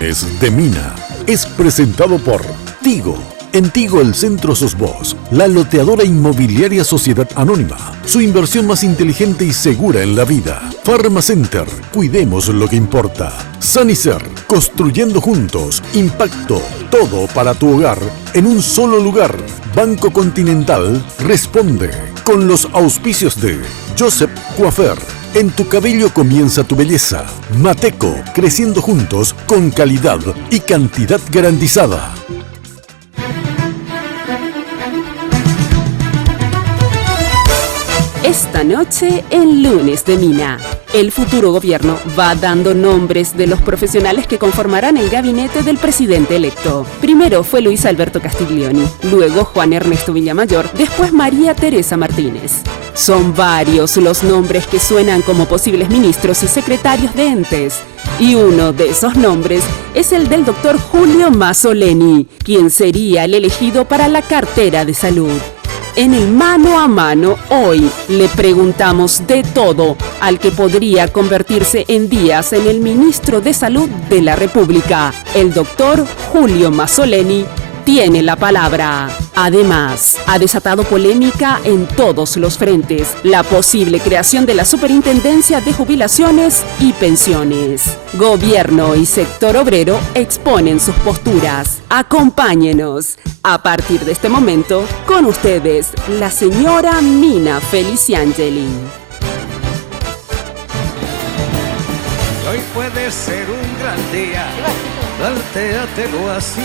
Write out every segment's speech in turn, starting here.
Es de Mina. Es presentado por Tigo. En Tigo el centro sos vos, la loteadora inmobiliaria Sociedad Anónima. Su inversión más inteligente y segura en la vida. Pharmacenter, cuidemos lo que importa. Sanicer, construyendo juntos. Impacto, todo para tu hogar en un solo lugar. Banco Continental responde con los auspicios de Joseph Coiffeur. En tu cabello comienza tu belleza. Mateco, creciendo juntos con calidad y cantidad garantizada. Esta noche en Lunes de Mina, el futuro gobierno va dando nombres de los profesionales que conformarán el gabinete del presidente electo. Primero fue Luis Alberto Castiglioni, luego Juan Ernesto Villamayor, después María Teresa Martínez. Son varios los nombres que suenan como posibles ministros y secretarios de entes. Y uno de esos nombres es el del doctor Julio Mazzoleni, quien sería el elegido para la cartera de salud. En el Mano a Mano, hoy le preguntamos de todo al que podría convertirse en días en el ministro de Salud de la República. El doctor Julio Mazzoleni tiene la palabra. Además, ha desatado polémica en todos los frentes la posible creación de la Superintendencia de Jubilaciones y Pensiones. Gobierno y sector obrero exponen sus posturas. Acompáñenos. A partir de este momento, con ustedes, la señora Mina Feliciangeli. Hoy puede ser un gran día, plantéatelo así.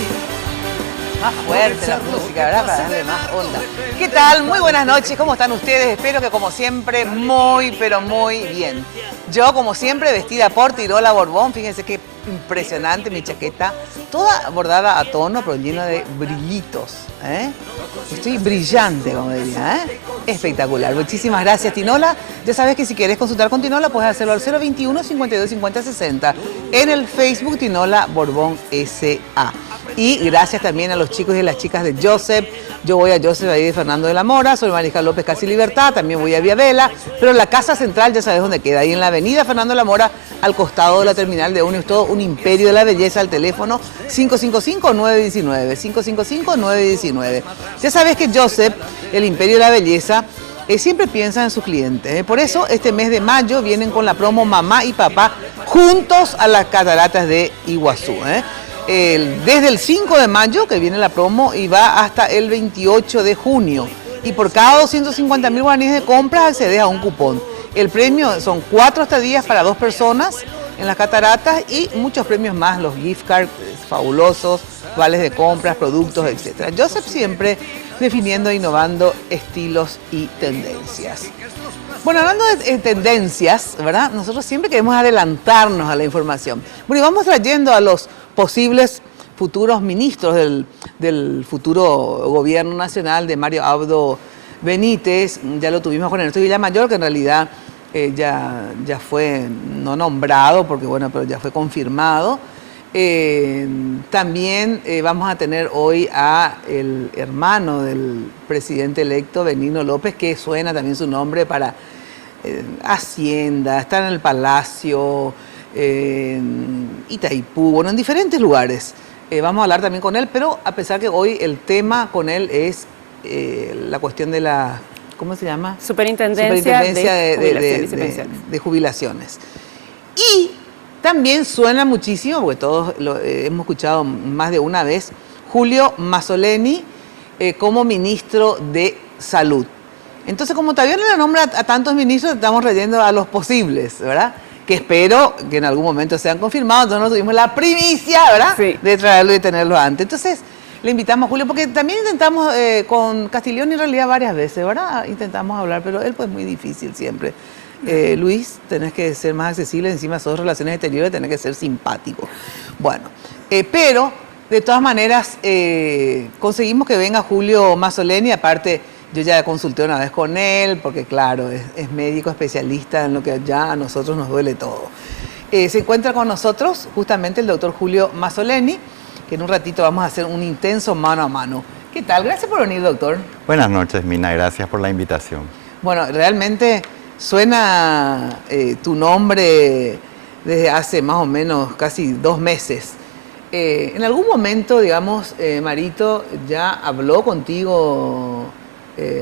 Más fuerte la música, ¿verdad? Para darle más onda. ¿Qué tal? Muy buenas noches, ¿cómo están ustedes? Espero que como siempre, muy, pero muy bien. Yo, como siempre, vestida por Tinola Borbón. Fíjense qué impresionante mi chaqueta. Toda bordada a tono, pero llena de brillitos. Estoy brillante, como diría. Espectacular. Muchísimas gracias, Tinola. Ya sabes que si quieres consultar con Tinola, puedes hacerlo al 021 52 50 60 en el Facebook Tinola Borbón S.A. Y gracias también a los chicos y las chicas de Joseph. Yo voy a Joseph ahí de Fernando de la Mora, soy Mariscal López Casi Libertad, también voy a Vía Vela, pero la casa central ya sabes dónde queda, ahí en la avenida Fernando de la Mora, al costado de la terminal de Unius, todo un imperio de la belleza, al teléfono 555-919, 555-919. Ya sabes que Joseph, el imperio de la belleza, siempre piensa en sus clientes. Por eso este mes de mayo vienen con la promo Mamá y Papá juntos a las cataratas de Iguazú. Desde el 5 de mayo que viene la promo y va hasta el 28 de junio. Y por cada 250.000 guaraníes de compras accedes a un cupón. El premio son 4 estadías para 2 personas en las cataratas y muchos premios más, los gift cards fabulosos, vales de compras, productos, etc. Joseph siempre definiendo e innovando estilos y tendencias. Bueno, hablando de tendencias, ¿verdad? Nosotros siempre queremos adelantarnos a la información. Bueno, y vamos trayendo a los posibles futuros ministros del futuro gobierno nacional de Mario Abdo Benítez. Ya lo tuvimos con Ernesto Villamayor, que en realidad ya fue no nombrado, porque bueno, pero ya fue confirmado. También vamos a tener hoy a el hermano del presidente electo, Benigno López, que suena también su nombre para Hacienda, está en el Palacio, Itaipú, bueno, en diferentes lugares. Vamos a hablar también con él, pero a pesar que hoy el tema con él es la cuestión de la, ¿cómo se llama? Superintendencia de jubilaciones. Y también suena muchísimo, porque todos lo hemos escuchado más de una vez, Julio Mazzoleni como ministro de Salud. Entonces, como todavía no le nombra a tantos ministros, estamos trayendo a los posibles, ¿verdad? Que espero que en algún momento sean confirmados. Nosotros tuvimos la primicia, ¿verdad? Sí. De traerlo y tenerlo antes. Entonces, le invitamos a Julio, porque también intentamos con Castiglioni en realidad varias veces, ¿verdad? Intentamos hablar, pero él pues muy difícil siempre. Luis, tenés que ser más accesible, encima sos relaciones exteriores, tenés que ser simpático. Bueno, pero de todas maneras conseguimos que venga Julio Mazzoleni, aparte yo ya consulté una vez con él, porque claro, es médico especialista en lo que ya a nosotros nos duele todo. Se encuentra con nosotros justamente el doctor Julio Mazzoleni, que en un ratito vamos a hacer un intenso mano a mano. ¿Qué tal? Gracias por venir, doctor. Buenas noches, Mina, gracias por la invitación. Bueno, realmente suena tu nombre desde hace más o menos casi 2 meses. En algún momento, digamos, Marito, ¿ya habló contigo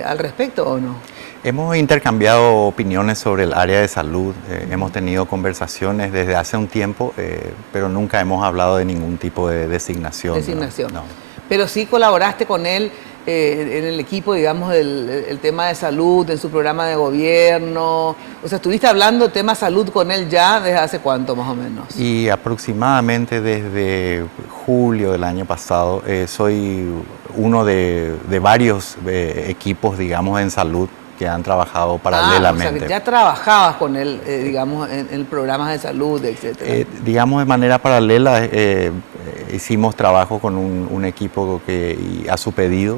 al respecto o no? Hemos intercambiado opiniones sobre el área de salud, hemos tenido conversaciones desde hace un tiempo, pero nunca hemos hablado de ningún tipo de designación. Designación. No. Pero sí colaboraste con él en el equipo, digamos, el tema de salud, en su programa de gobierno. O sea, ¿estuviste hablando tema salud con él ya desde hace cuánto, más o menos? Y aproximadamente desde julio del año pasado, soy uno de varios equipos, digamos, en salud que han trabajado paralelamente. O sea, que ya trabajabas con él, digamos, en programas de salud, etcétera. Digamos, de manera paralela, hicimos trabajo con un equipo que, y a su pedido,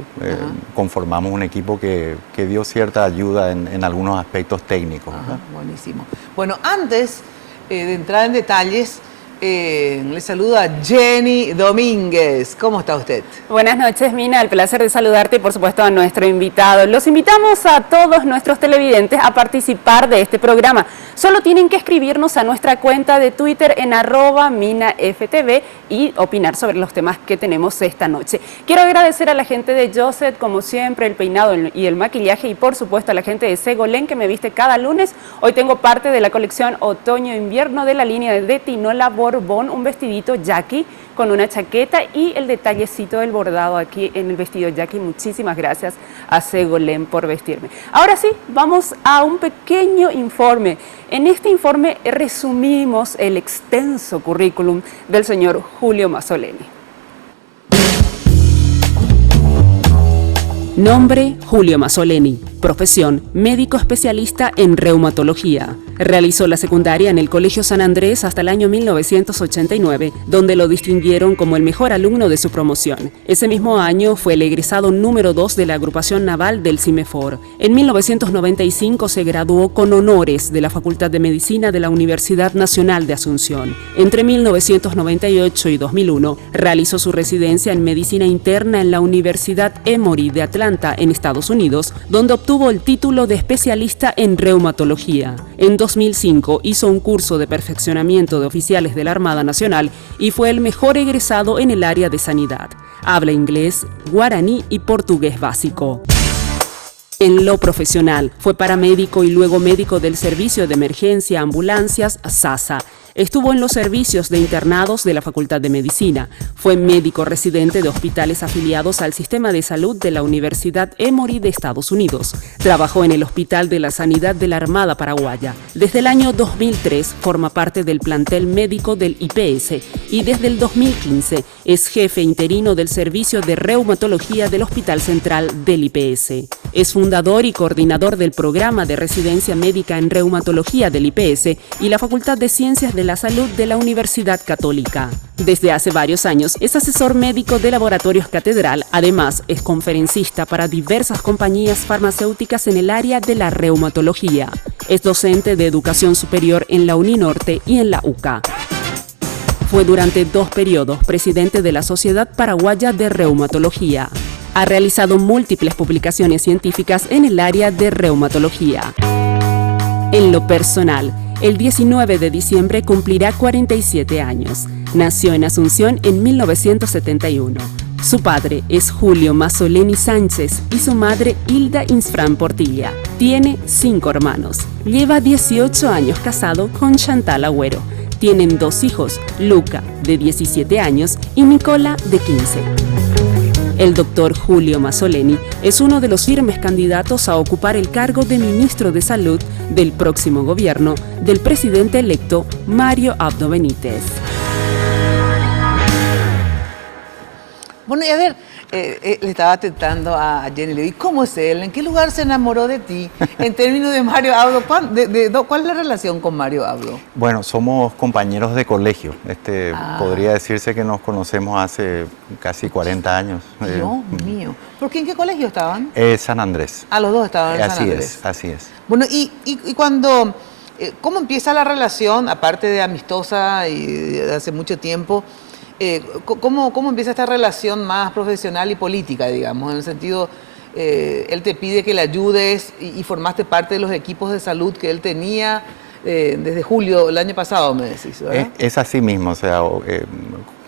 conformamos un equipo que dio cierta ayuda en algunos aspectos técnicos. Ajá, buenísimo. Bueno, antes de entrar en detalles, le saluda Jenny Domínguez. ¿Cómo está usted? Buenas noches, Mina. El placer de saludarte y, por supuesto, a nuestro invitado. Los invitamos a todos nuestros televidentes a participar de este programa. Solo tienen que escribirnos a nuestra cuenta de Twitter en @minaftv y opinar sobre los temas que tenemos esta noche. Quiero agradecer a la gente de Joseph, como siempre, el peinado y el maquillaje, y, por supuesto, a la gente de Segolén, que me viste cada lunes. Hoy tengo parte de la colección Otoño-Invierno de la línea de Tinola Borbón, un vestidito Jackie con una chaqueta y el detallecito del bordado aquí en el vestido Jackie. Muchísimas gracias a Segolén por vestirme. Ahora sí, vamos a un pequeño informe. En este informe resumimos el extenso currículum del señor Julio Mazzoleni. Nombre: Julio Mazzoleni. Profesión: médico especialista en reumatología. Realizó la secundaria en el Colegio San Andrés hasta el año 1989, donde lo distinguieron como el mejor alumno de su promoción. Ese mismo año fue el egresado número 2 de la agrupación naval del CIMEFOR. En 1995 se graduó con honores de la Facultad de Medicina de la Universidad Nacional de Asunción. Entre 1998 y 2001 realizó su residencia en Medicina Interna en la Universidad Emory de Atlanta, en Estados Unidos, donde obtuvo el título de especialista en reumatología. En 2005 hizo un curso de perfeccionamiento de oficiales de la Armada Nacional y fue el mejor egresado en el área de sanidad. Habla inglés, guaraní y portugués básico. En lo profesional, fue paramédico y luego médico del Servicio de Emergencia Ambulancias SASA. Estuvo en los servicios de internados de la Facultad de Medicina. Fue médico residente de hospitales afiliados al Sistema de Salud de la Universidad Emory de Estados Unidos. Trabajó en el Hospital de la Sanidad de la Armada Paraguaya. Desde el año 2003 forma parte del plantel médico del IPS y desde el 2015 es jefe interino del Servicio de Reumatología del Hospital Central del IPS. Es fundador y coordinador del programa de residencia médica en reumatología del IPS y la Facultad de Ciencias de la Salud de la Universidad Católica. Desde hace varios años es asesor médico de Laboratorios Catedral, además es conferencista para diversas compañías farmacéuticas en el área de la reumatología. Es docente de educación superior en la Uninorte y en la UCA. Fue durante 2 periodos presidente de la Sociedad Paraguaya de Reumatología. Ha realizado múltiples publicaciones científicas en el área de reumatología. En lo personal, el 19 de diciembre cumplirá 47 años. Nació en Asunción en 1971. Su padre es Julio Mazzoleni Sánchez y su madre Hilda Insfrán Portilla. Tiene 5 hermanos. Lleva 18 años casado con Chantal Agüero. Tienen 2 hijos, Luca, de 17 años, y Nicola, de 15. El doctor Julio Mazzoleni es uno de los firmes candidatos a ocupar el cargo de ministro de Salud del próximo gobierno del presidente electo Mario Abdo Benítez. Bueno, y a ver, le estaba atentando a Jenny, le digo, ¿cómo es él? ¿En qué lugar se enamoró de ti? En términos de Mario Abdo, ¿cuál es la relación con Mario Abdo? Bueno, somos compañeros de colegio. Podría decirse que nos conocemos hace casi 40 años. Dios mío. ¿Por qué en qué colegio estaban? San Andrés. Los dos estaban en San Andrés. Así es. Bueno, y cuando, ¿cómo empieza la relación, aparte de amistosa y de hace mucho tiempo? ¿Cómo empieza esta relación más profesional y política, digamos? En el sentido, él te pide que le ayudes y formaste parte de los equipos de salud que él tenía desde julio del año pasado, me decís, ¿verdad? Es así mismo, o sea,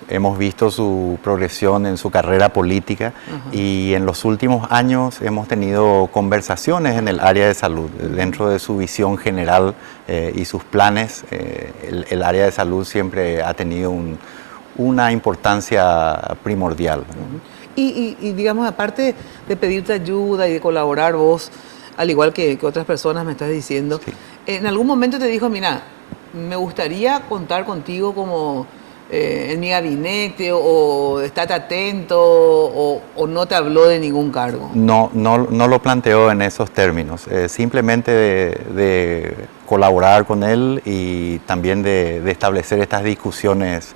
hemos visto su progresión en su carrera política y en los últimos años hemos tenido conversaciones en el área de salud. Dentro de su visión general y sus planes, el área de salud siempre ha tenido una importancia primordial, ¿no? Y digamos, aparte de pedirte ayuda y de colaborar vos, al igual que otras personas me estás diciendo, Sí. en algún momento te dijo, mira, me gustaría contar contigo como en mi gabinete, o estate atento, o no te habló de ningún cargo. No lo planteó en esos términos, simplemente de colaborar con él y también de establecer estas discusiones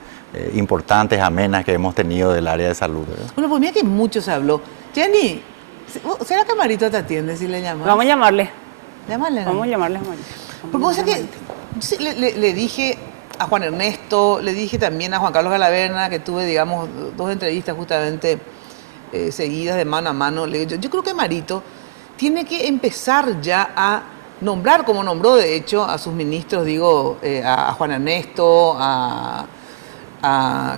importantes, amenas que hemos tenido del área de salud, ¿verdad? Bueno, pues mira que mucho se habló. Jenny, ¿será que Marito te atiende si le llamas? Vamos a llamarle. Llámale, ¿no? Vamos a llamarle a María. Porque vos sabés que yo sí le dije a Juan Ernesto, le dije también a Juan Carlos Galaverna, que tuve, digamos, 2 entrevistas justamente seguidas de mano a mano. Le digo, yo creo que Marito tiene que empezar ya a nombrar, como nombró de hecho a sus ministros, digo, a Juan Ernesto, a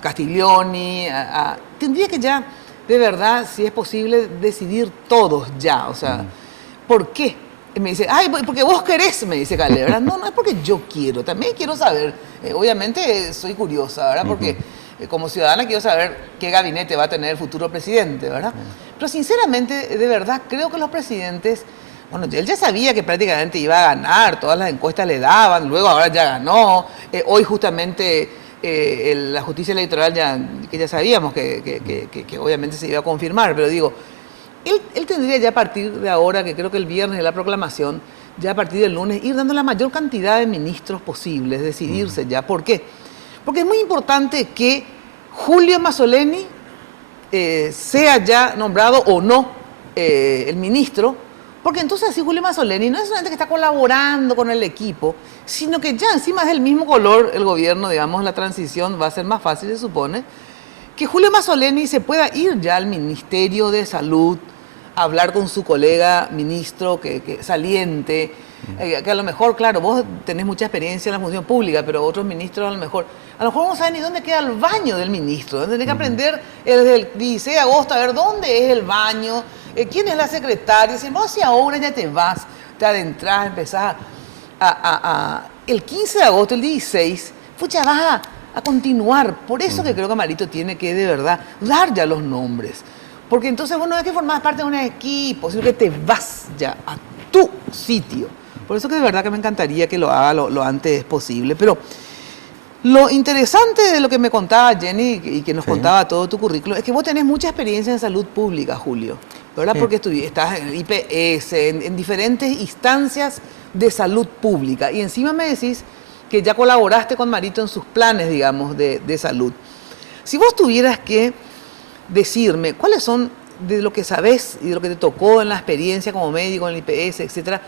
Castiglioni, tendría que ya, de verdad, si es posible, decidir todos ya. O sea, ¿por qué? Me dice, ay, porque vos querés, me dice Cale, ¿verdad? No, no es porque yo quiero, también quiero saber. Obviamente soy curiosa, ¿verdad? Porque como ciudadana quiero saber qué gabinete va a tener el futuro presidente, ¿verdad? Pero sinceramente, de verdad, creo que los presidentes, bueno, él ya sabía que prácticamente iba a ganar, todas las encuestas le daban, luego ahora ya ganó. Hoy justamente la justicia electoral que ya sabíamos que obviamente se iba a confirmar, pero digo, él tendría ya a partir de ahora, que creo que el viernes es la proclamación, ya a partir del lunes, ir dando la mayor cantidad de ministros posibles, decidirse ya. ¿Por qué? Porque es muy importante que Julio Mazzoleni sea ya nombrado o no el ministro, porque entonces así Julio Mazzoleni no es solamente que está colaborando con el equipo, sino que ya encima es del mismo color el gobierno, digamos, la transición va a ser más fácil, se supone, que Julio Mazzoleni se pueda ir ya al Ministerio de Salud, a hablar con su colega ministro que saliente, que a lo mejor, claro, vos tenés mucha experiencia en la función pública, pero otros ministros a lo mejor no saben ni dónde queda el baño del ministro, tenés que aprender desde el 16 de agosto a ver dónde es el baño, quién es la secretaria, si vos si ahora ya te vas, te adentrás, empezás el 15 de agosto, el 16, pucha, vas a continuar. Por eso que creo que Marito tiene que, de verdad, dar ya los nombres. Porque entonces vos no es que formás parte de un equipo, sino que te vas ya a tu sitio. Por eso que de verdad que me encantaría que lo haga lo antes posible. Pero lo interesante de lo que me contaba Jenny y que nos contaba todo tu currículo es que vos tenés mucha experiencia en salud pública, Julio, ¿verdad? Sí. Porque estás en el IPS, en diferentes instancias de salud pública. Y encima me decís que ya colaboraste con Marito en sus planes, digamos, de salud. Si vos tuvieras que decirme cuáles son, de lo que sabés y de lo que te tocó en la experiencia como médico en el IPS, etcétera,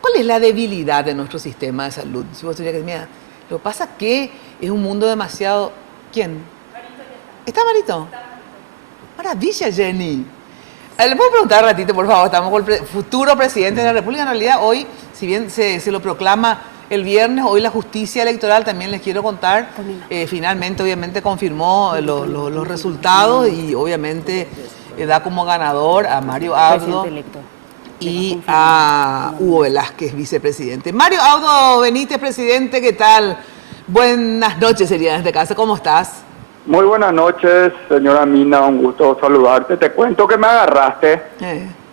¿cuál es la debilidad de nuestro sistema de salud? Si vos tuvieras que decir, mira, lo que pasa es que es un mundo demasiado... ¿Quién? Marito ya está. ¿Está Marito? Está Marito. Maravilla, Jenny. ¿Le puedo preguntar un ratito, por favor? Estamos con el futuro presidente de la República. En realidad, hoy, si bien se lo proclama el viernes, hoy la justicia electoral, también les quiero contar, finalmente, obviamente, confirmó los resultados y, obviamente, da como ganador a Mario Abdo y a Hugo Velázquez, vicepresidente. Mario Abdo Benítez, presidente, ¿qué tal? Buenas noches, sería en este caso. ¿Cómo estás? Muy buenas noches, señora Mina, un gusto saludarte. Te cuento que me agarraste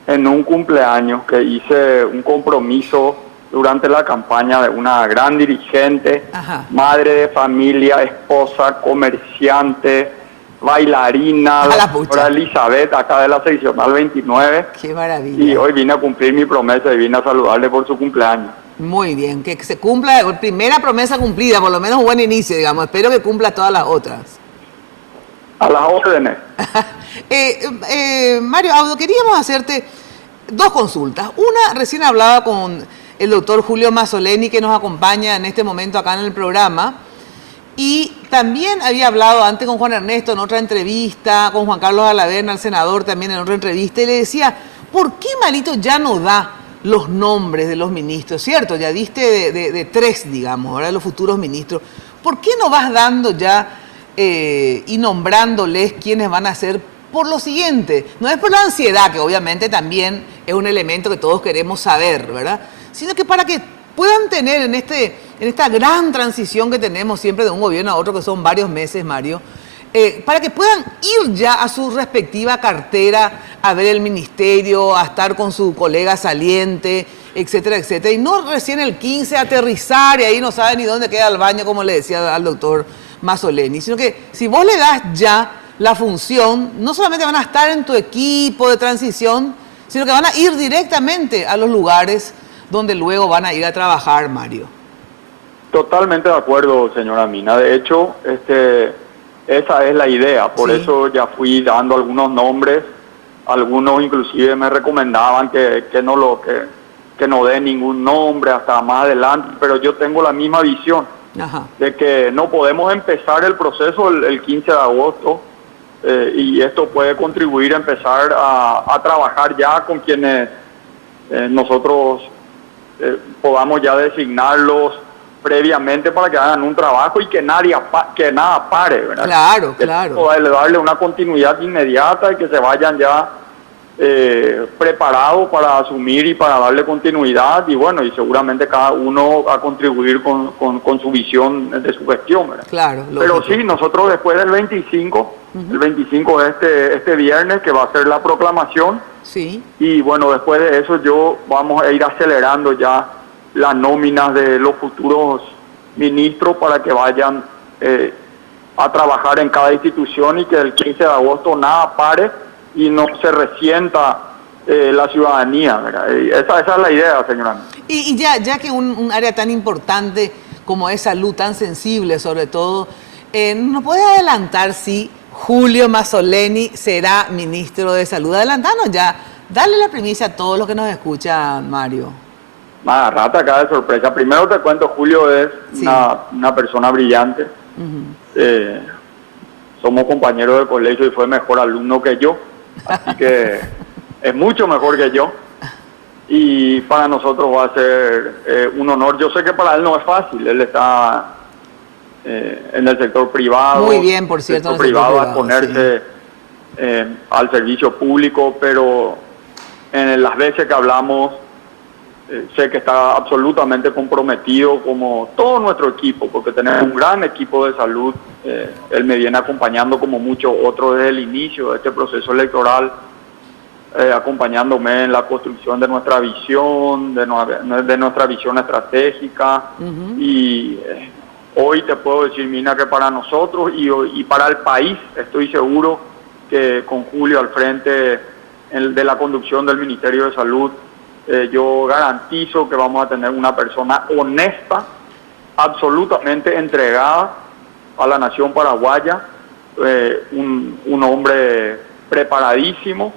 en un cumpleaños que hice un compromiso durante la campaña de una gran dirigente, madre de familia, esposa, comerciante, bailarina, la doctora Elizabeth, acá de la seccional 29. ¡Qué maravilla! Y hoy vine a cumplir mi promesa y vine a saludarle por su cumpleaños. Muy bien, que se cumpla, primera promesa cumplida, por lo menos un buen inicio, digamos. Espero que cumpla todas las otras. A las órdenes. Mario Abdo, queríamos hacerte 2 consultas. Una, recién hablaba con el doctor Julio Mazzoleni, que nos acompaña en este momento acá en el programa. Y también había hablado antes con Juan Ernesto en otra entrevista, con Juan Carlos Galaverna, el senador, también en otra entrevista, y le decía, ¿por qué Marito ya no da los nombres de los ministros? ¿Cierto? Ya diste de 3, digamos, ahora los futuros ministros. ¿Por qué no vas dando ya y nombrándoles quiénes van a ser por lo siguiente. No es por la ansiedad, que obviamente también es un elemento que todos queremos saber, ¿verdad? Sino que para que puedan tener en esta gran transición que tenemos siempre de un gobierno a otro, que son varios meses, Mario, para que puedan ir ya a su respectiva cartera, a ver el ministerio, a estar con su colega saliente, etcétera, etcétera, y no recién el 15 aterrizar y ahí no sabe ni dónde queda el baño, como le decía al doctor Mazzoleni, sino que si vos le das ya la función, no solamente van a estar en tu equipo de transición, sino que van a ir directamente a los lugares donde luego van a ir a trabajar, Mario. Totalmente de acuerdo, señora Mina. De hecho, esa es la idea. Por eso ya fui dando algunos nombres. Algunos inclusive me recomendaban que no dé ningún nombre hasta más adelante. Pero yo tengo la misma visión. Ajá. De que no podemos empezar el proceso el 15 de agosto. Y esto puede contribuir a empezar a trabajar ya con quienes nosotros podamos ya designarlos previamente para que hagan un trabajo y que nada pare, ¿verdad? Claro, claro. Darle una continuidad inmediata y que se vayan ya preparados para asumir y para darle continuidad, y bueno, y seguramente cada uno va a contribuir con su visión de su gestión, ¿verdad? Claro. Pero sí, nosotros después del 25, el 25 este viernes, que va a ser la proclamación, sí, y bueno, después de eso vamos a ir acelerando ya las nóminas de los futuros ministros para que vayan a trabajar en cada institución y que el 15 de agosto nada pare y no se resienta la ciudadanía, ¿verdad? Esa es la idea, señora. Y ya que un área tan importante como es salud, tan sensible sobre todo, ¿nos puede adelantar si Julio Mazzoleni será ministro de Salud? Adelantanos ya, dale la primicia a todos los que nos escuchan, Mario. Rata acá de sorpresa. Primero te cuento, Julio es una persona brillante. Somos compañeros de colegio y fue mejor alumno que yo, así que es mucho mejor que yo. Y para nosotros va a ser un honor. Yo sé que para él no es fácil, él está en el sector privado. Muy bien, por cierto. El sector privado a ponerse al servicio público, pero en las veces que hablamos, sé que está absolutamente comprometido, como todo nuestro equipo, porque tenemos un gran equipo de salud. Él me viene acompañando como muchos otros desde el inicio de este proceso electoral, acompañándome en la construcción de nuestra visión, de nuestra visión estratégica. Y hoy te puedo decir, Mina, que para nosotros y para el país, estoy seguro que con Julio al frente de la conducción del Ministerio de Salud, yo garantizo que vamos a tener una persona honesta, absolutamente entregada a la nación paraguaya, un hombre preparadísimo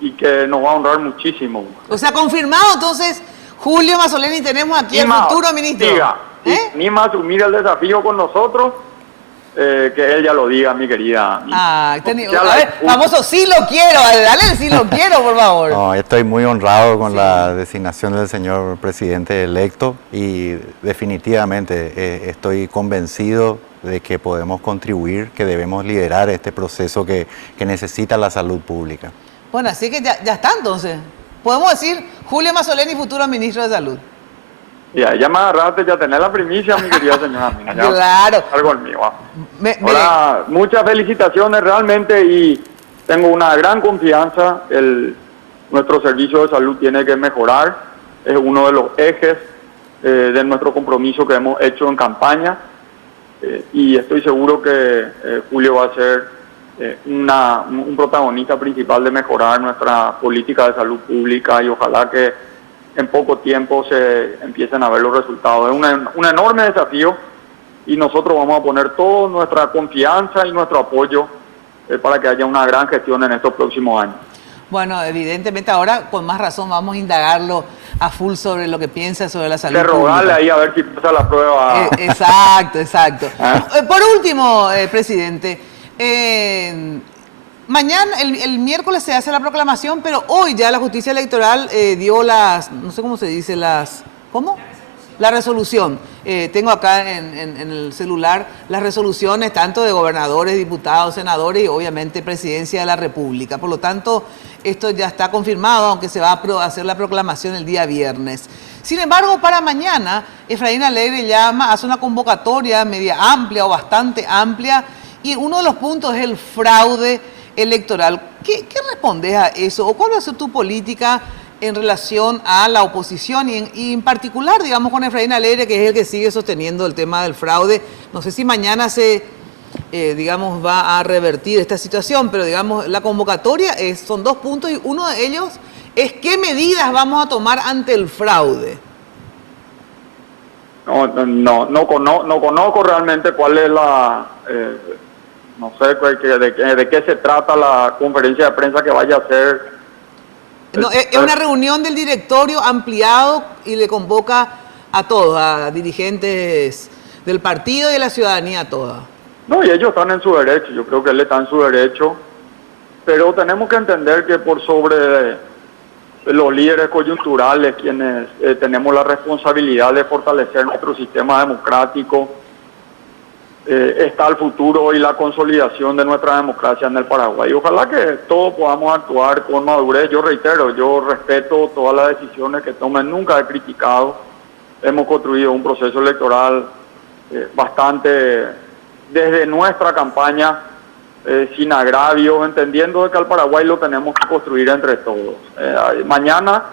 y que nos va a honrar muchísimo. O sea, confirmado entonces, Julio Mazzoleni, tenemos aquí al futuro ministro. Ni más asumir el desafío con nosotros, que él ya lo diga, mi querida. A ver, famoso, sí lo quiero, dale, sí lo quiero, por favor. No, estoy muy honrado con la designación del señor presidente electo y definitivamente estoy convencido de que podemos contribuir, que debemos liderar este proceso que necesita la salud pública. Bueno, así que ya está entonces. Podemos decir Julio Mazzoleni, futuro ministro de Salud. Ya me agarraste, ya tenés la primicia, mi querida señora Mina. Claro. Algo conmigo. Ahora, muchas felicitaciones realmente y tengo una gran confianza. Nuestro servicio de salud tiene que mejorar. Es uno de los ejes de nuestro compromiso que hemos hecho en campaña. Y estoy seguro que Julio va a ser un protagonista principal de mejorar nuestra política de salud pública y ojalá que en poco tiempo se empiecen a ver los resultados. Es un enorme desafío y nosotros vamos a poner toda nuestra confianza y nuestro apoyo para que haya una gran gestión en estos próximos años. Bueno, evidentemente ahora con más razón vamos a indagarlo a full sobre lo que piensa sobre la salud pública. Rogarle ahí a ver si pasa la prueba. Exacto. Por último, presidente, mañana, el miércoles se hace la proclamación, pero hoy ya la justicia electoral dio no sé cómo se dice, ¿cómo? la resolución. Tengo acá en el celular las resoluciones tanto de gobernadores, diputados, senadores y obviamente Presidencia de la República. Por lo tanto, esto ya está confirmado, aunque se va a hacer la proclamación el día viernes. Sin embargo, para mañana, Efraín Alegre hace una convocatoria media amplia o bastante amplia, y uno de los puntos es el fraude electoral. ¿Qué respondes a eso? ¿O cuál va a ser tu política en relación a la oposición y en particular, digamos, con Efraín Alegre, que es el que sigue sosteniendo el tema del fraude? No sé si mañana digamos, va a revertir esta situación, pero digamos, la convocatoria son 2 puntos y uno de ellos es qué medidas vamos a tomar ante el fraude. No conozco realmente cuál es no sé de qué se trata la conferencia de prensa que vaya a hacer. No, es una reunión del directorio ampliado y le convoca a todos, a dirigentes del partido y de la ciudadanía toda. No, y ellos están en su derecho, yo creo que él está en su derecho, pero tenemos que entender que por sobre los líderes coyunturales, quienes tenemos la responsabilidad de fortalecer nuestro sistema democrático, está el futuro y la consolidación de nuestra democracia en el Paraguay. Ojalá que todos podamos actuar con madurez. Yo reitero, yo respeto todas las decisiones que tomen, nunca he criticado. Hemos construido un proceso electoral bastante, desde nuestra campaña, sin agravios, entendiendo que al Paraguay lo tenemos que construir entre todos. Mañana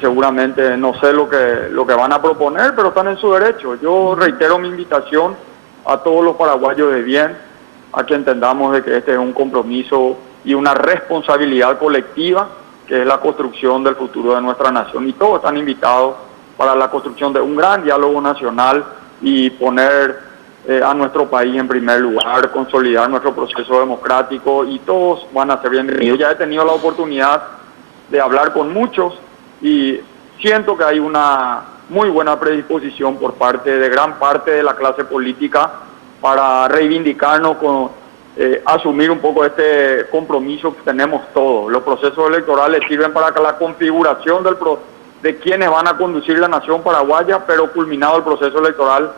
seguramente no sé lo que van a proponer, pero están en su derecho. Yo reitero mi invitación a todos los paraguayos de bien, a que entendamos de que este es un compromiso y una responsabilidad colectiva, que es la construcción del futuro de nuestra nación. Y todos están invitados para la construcción de un gran diálogo nacional y poner a nuestro país en primer lugar, consolidar nuestro proceso democrático, y todos van a ser bienvenidos. Ya he tenido la oportunidad de hablar con muchos y siento que hay una muy buena predisposición por parte de gran parte de la clase política para reivindicarnos, asumir un poco este compromiso que tenemos todos. Los procesos electorales sirven para que la configuración de quienes van a conducir la nación paraguaya, pero culminado el proceso electoral,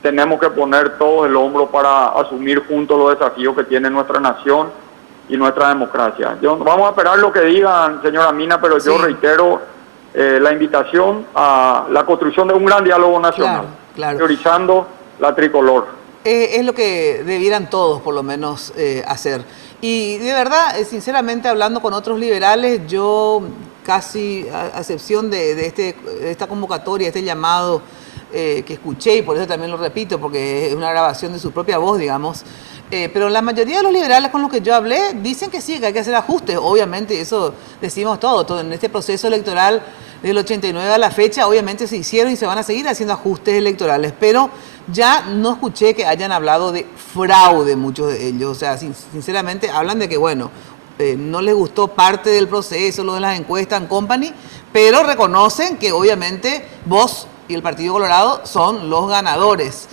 tenemos que poner todos el hombro para asumir juntos los desafíos que tiene nuestra nación y nuestra democracia. Vamos a esperar lo que digan, señora Mina, pero yo reitero la invitación a la construcción de un gran diálogo nacional, priorizando la tricolor. Es lo que debieran todos, por lo menos, hacer. Y de verdad, sinceramente, hablando con otros liberales, yo casi, a excepción de esta convocatoria, este llamado que escuché, y por eso también lo repito, porque es una grabación de su propia voz, digamos, pero la mayoría de los liberales con los que yo hablé dicen que sí, que hay que hacer ajustes. Obviamente, eso decimos todo en este proceso electoral del 89 a la fecha, obviamente se hicieron y se van a seguir haciendo ajustes electorales, pero ya no escuché que hayan hablado de fraude muchos de ellos. O sea, sinceramente hablan de que, bueno, no les gustó parte del proceso, lo de las encuestas en company, pero reconocen que obviamente vos y el Partido Colorado son los ganadores.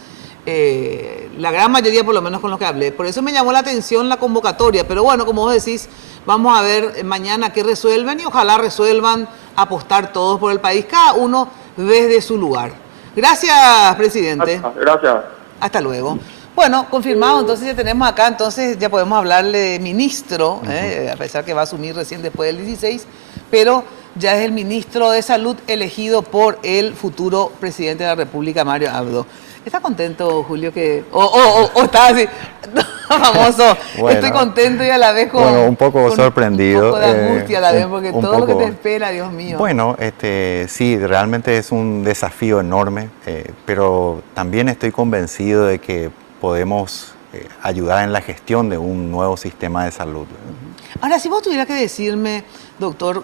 La gran mayoría, por lo menos con los que hablé. Por eso me llamó la atención la convocatoria, pero bueno, como vos decís, vamos a ver mañana qué resuelven y ojalá resuelvan apostar todos por el país, cada uno desde su lugar. Gracias, presidente. Gracias. Hasta luego. Bueno, confirmado, entonces ya tenemos acá, entonces ya podemos hablarle de ministro, a pesar que va a asumir recién después del 16, pero ya es el ministro de Salud elegido por el futuro presidente de la República, Mario Abdo. ¿Está contento, Julio? O está así, famoso, bueno, estoy contento y a la vez un poco sorprendido. Un poco de angustia a la vez, porque todo lo que te espera, Dios mío. Bueno, sí, realmente es un desafío enorme, pero también estoy convencido de que podemos ayudar en la gestión de un nuevo sistema de salud. Ahora, si vos tuvieras que decirme, doctor,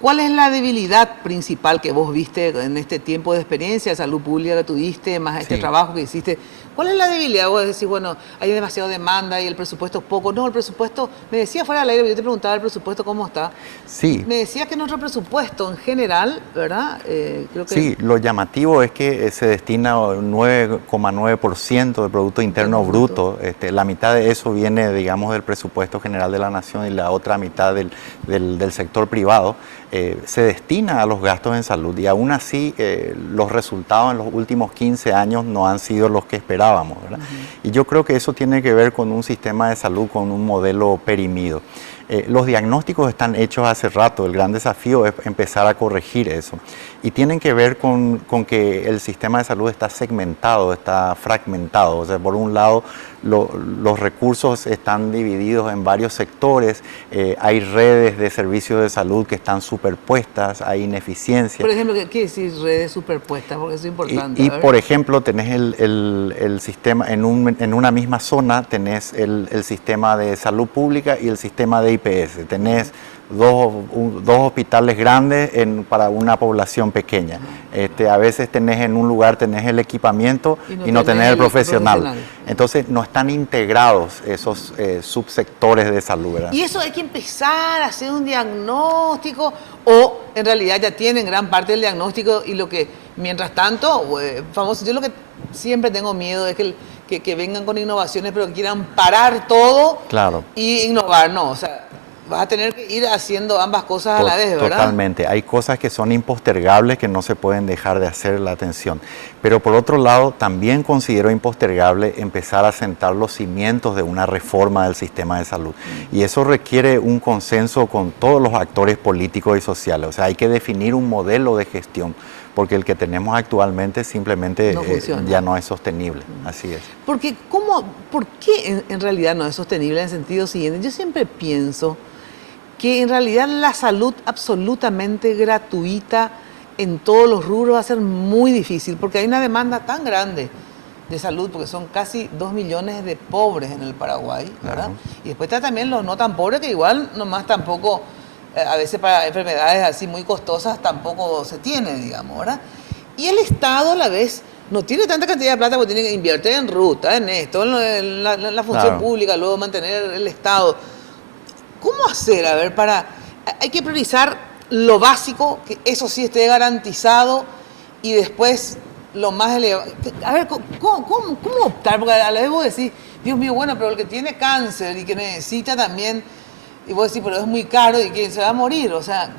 ¿cuál es la debilidad principal que vos viste en este tiempo de experiencia de salud pública que tuviste, más este trabajo que hiciste? ¿Cuál es la debilidad? Vos decís, bueno, hay demasiada demanda y el presupuesto es poco. No, el presupuesto, me decía fuera del aire, yo te preguntaba el presupuesto cómo está. Sí. Me decía que nuestro presupuesto en general, ¿verdad? Creo que sí, lo llamativo es que se destina 9,9% del Producto Interno Bruto. La mitad de eso viene, digamos, del presupuesto general de la Nación y la otra mitad del sector privado. se destina a los gastos en salud y aún así los resultados en los últimos 15 años no han sido los que esperábamos, ¿verdad? Y yo creo que eso tiene que ver con un sistema de salud, con un modelo perimido. Los diagnósticos están hechos hace rato, el gran desafío es empezar a corregir eso. Y tienen que ver con que el sistema de salud está segmentado, está fragmentado. O sea, por un lado, los recursos están divididos en varios sectores, hay redes de servicios de salud que están superpuestas, hay ineficiencia. Por ejemplo, ¿qué quiere decir redes superpuestas? Porque eso es importante. Y por ejemplo, tenés el sistema, en una misma zona tenés el sistema de salud pública y el sistema de IPS. Tenés dos hospitales grandes para una población pequeña. A veces en un lugar tenés el equipamiento y no tenés el profesional. Entonces no están integrados esos subsectores de salud, ¿verdad? Y eso hay que empezar a hacer un diagnóstico, o en realidad ya tienen gran parte del diagnóstico y lo que, mientras tanto, famoso, yo lo que siempre tengo miedo es que vengan con innovaciones pero que quieran parar todo y innovar, no, o sea, vas a tener que ir haciendo ambas cosas a la vez, ¿verdad? Totalmente. Hay cosas que son impostergables que no se pueden dejar de hacer la atención. Pero por otro lado, también considero impostergable empezar a sentar los cimientos de una reforma del sistema de salud. Y eso requiere un consenso con todos los actores políticos y sociales. O sea, hay que definir un modelo de gestión, porque el que tenemos actualmente simplemente ya no es sostenible. Así es. Porque, ¿por qué en realidad no es sostenible en el sentido siguiente? Yo siempre pienso que en realidad la salud absolutamente gratuita en todos los rubros va a ser muy difícil, porque hay una demanda tan grande de salud, porque son casi 2 millones de pobres en el Paraguay, ¿verdad? Y después está también los no tan pobres, que igual nomás tampoco, a veces para enfermedades así muy costosas tampoco se tiene, digamos, ¿verdad? Y el Estado a la vez no tiene tanta cantidad de plata porque tiene que invertir en ruta, en esto, en la función pública, luego mantener el Estado. ¿Cómo hacer? A ver, hay que priorizar lo básico, que eso sí esté garantizado, y después lo más elevado. A ver, ¿cómo optar? Porque a la vez vos decís, Dios mío, bueno, pero el que tiene cáncer y que necesita también, y vos decís, pero es muy caro y que se va a morir. O sea,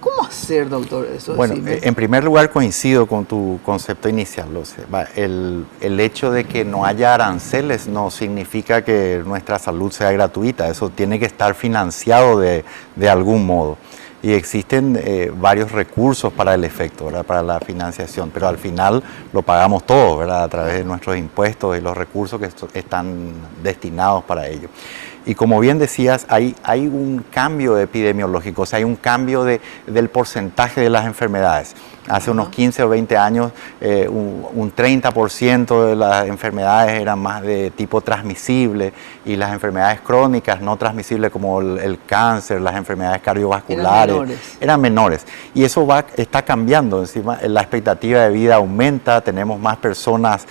¿cómo hacer, doctor, eso? Bueno, en primer lugar coincido con tu concepto inicial. O sea, el hecho de que no haya aranceles no significa que nuestra salud sea gratuita. Eso tiene que estar financiado de algún modo. Y existen varios recursos para el efecto, ¿verdad? Para la financiación, pero al final lo pagamos todos, ¿verdad? A través de nuestros impuestos y los recursos que están destinados para ello. Y como bien decías, hay un cambio epidemiológico, o sea, hay un cambio del porcentaje de las enfermedades. Hace unos 15 o 20 años, un 30% de las enfermedades eran más de tipo transmisible, y las enfermedades crónicas no transmisibles como el cáncer, las enfermedades cardiovasculares, eran menores. Y eso está cambiando. Encima, la expectativa de vida aumenta, tenemos más personas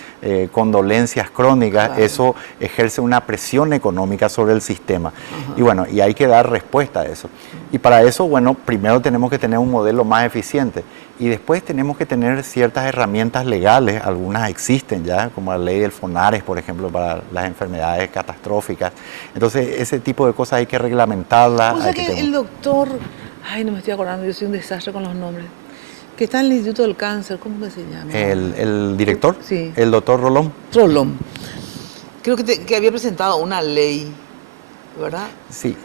con dolencias crónicas, eso ejerce una presión económica sobre el sistema. Y bueno, y hay que dar respuesta a eso. Y para eso, bueno, primero tenemos que tener un modelo más eficiente. Y después tenemos que tener ciertas herramientas legales, algunas existen ya, como la ley del FONARES, por ejemplo, para las enfermedades catastróficas. Entonces, ese tipo de cosas hay que reglamentarlas. O sea que el doctor, no me estoy acordando, yo soy un desastre con los nombres, que está en el Instituto del Cáncer, ¿cómo que se llama? ¿El director? Sí. El doctor Rolón. Rolón. Creo que había presentado una ley, ¿verdad? Sí.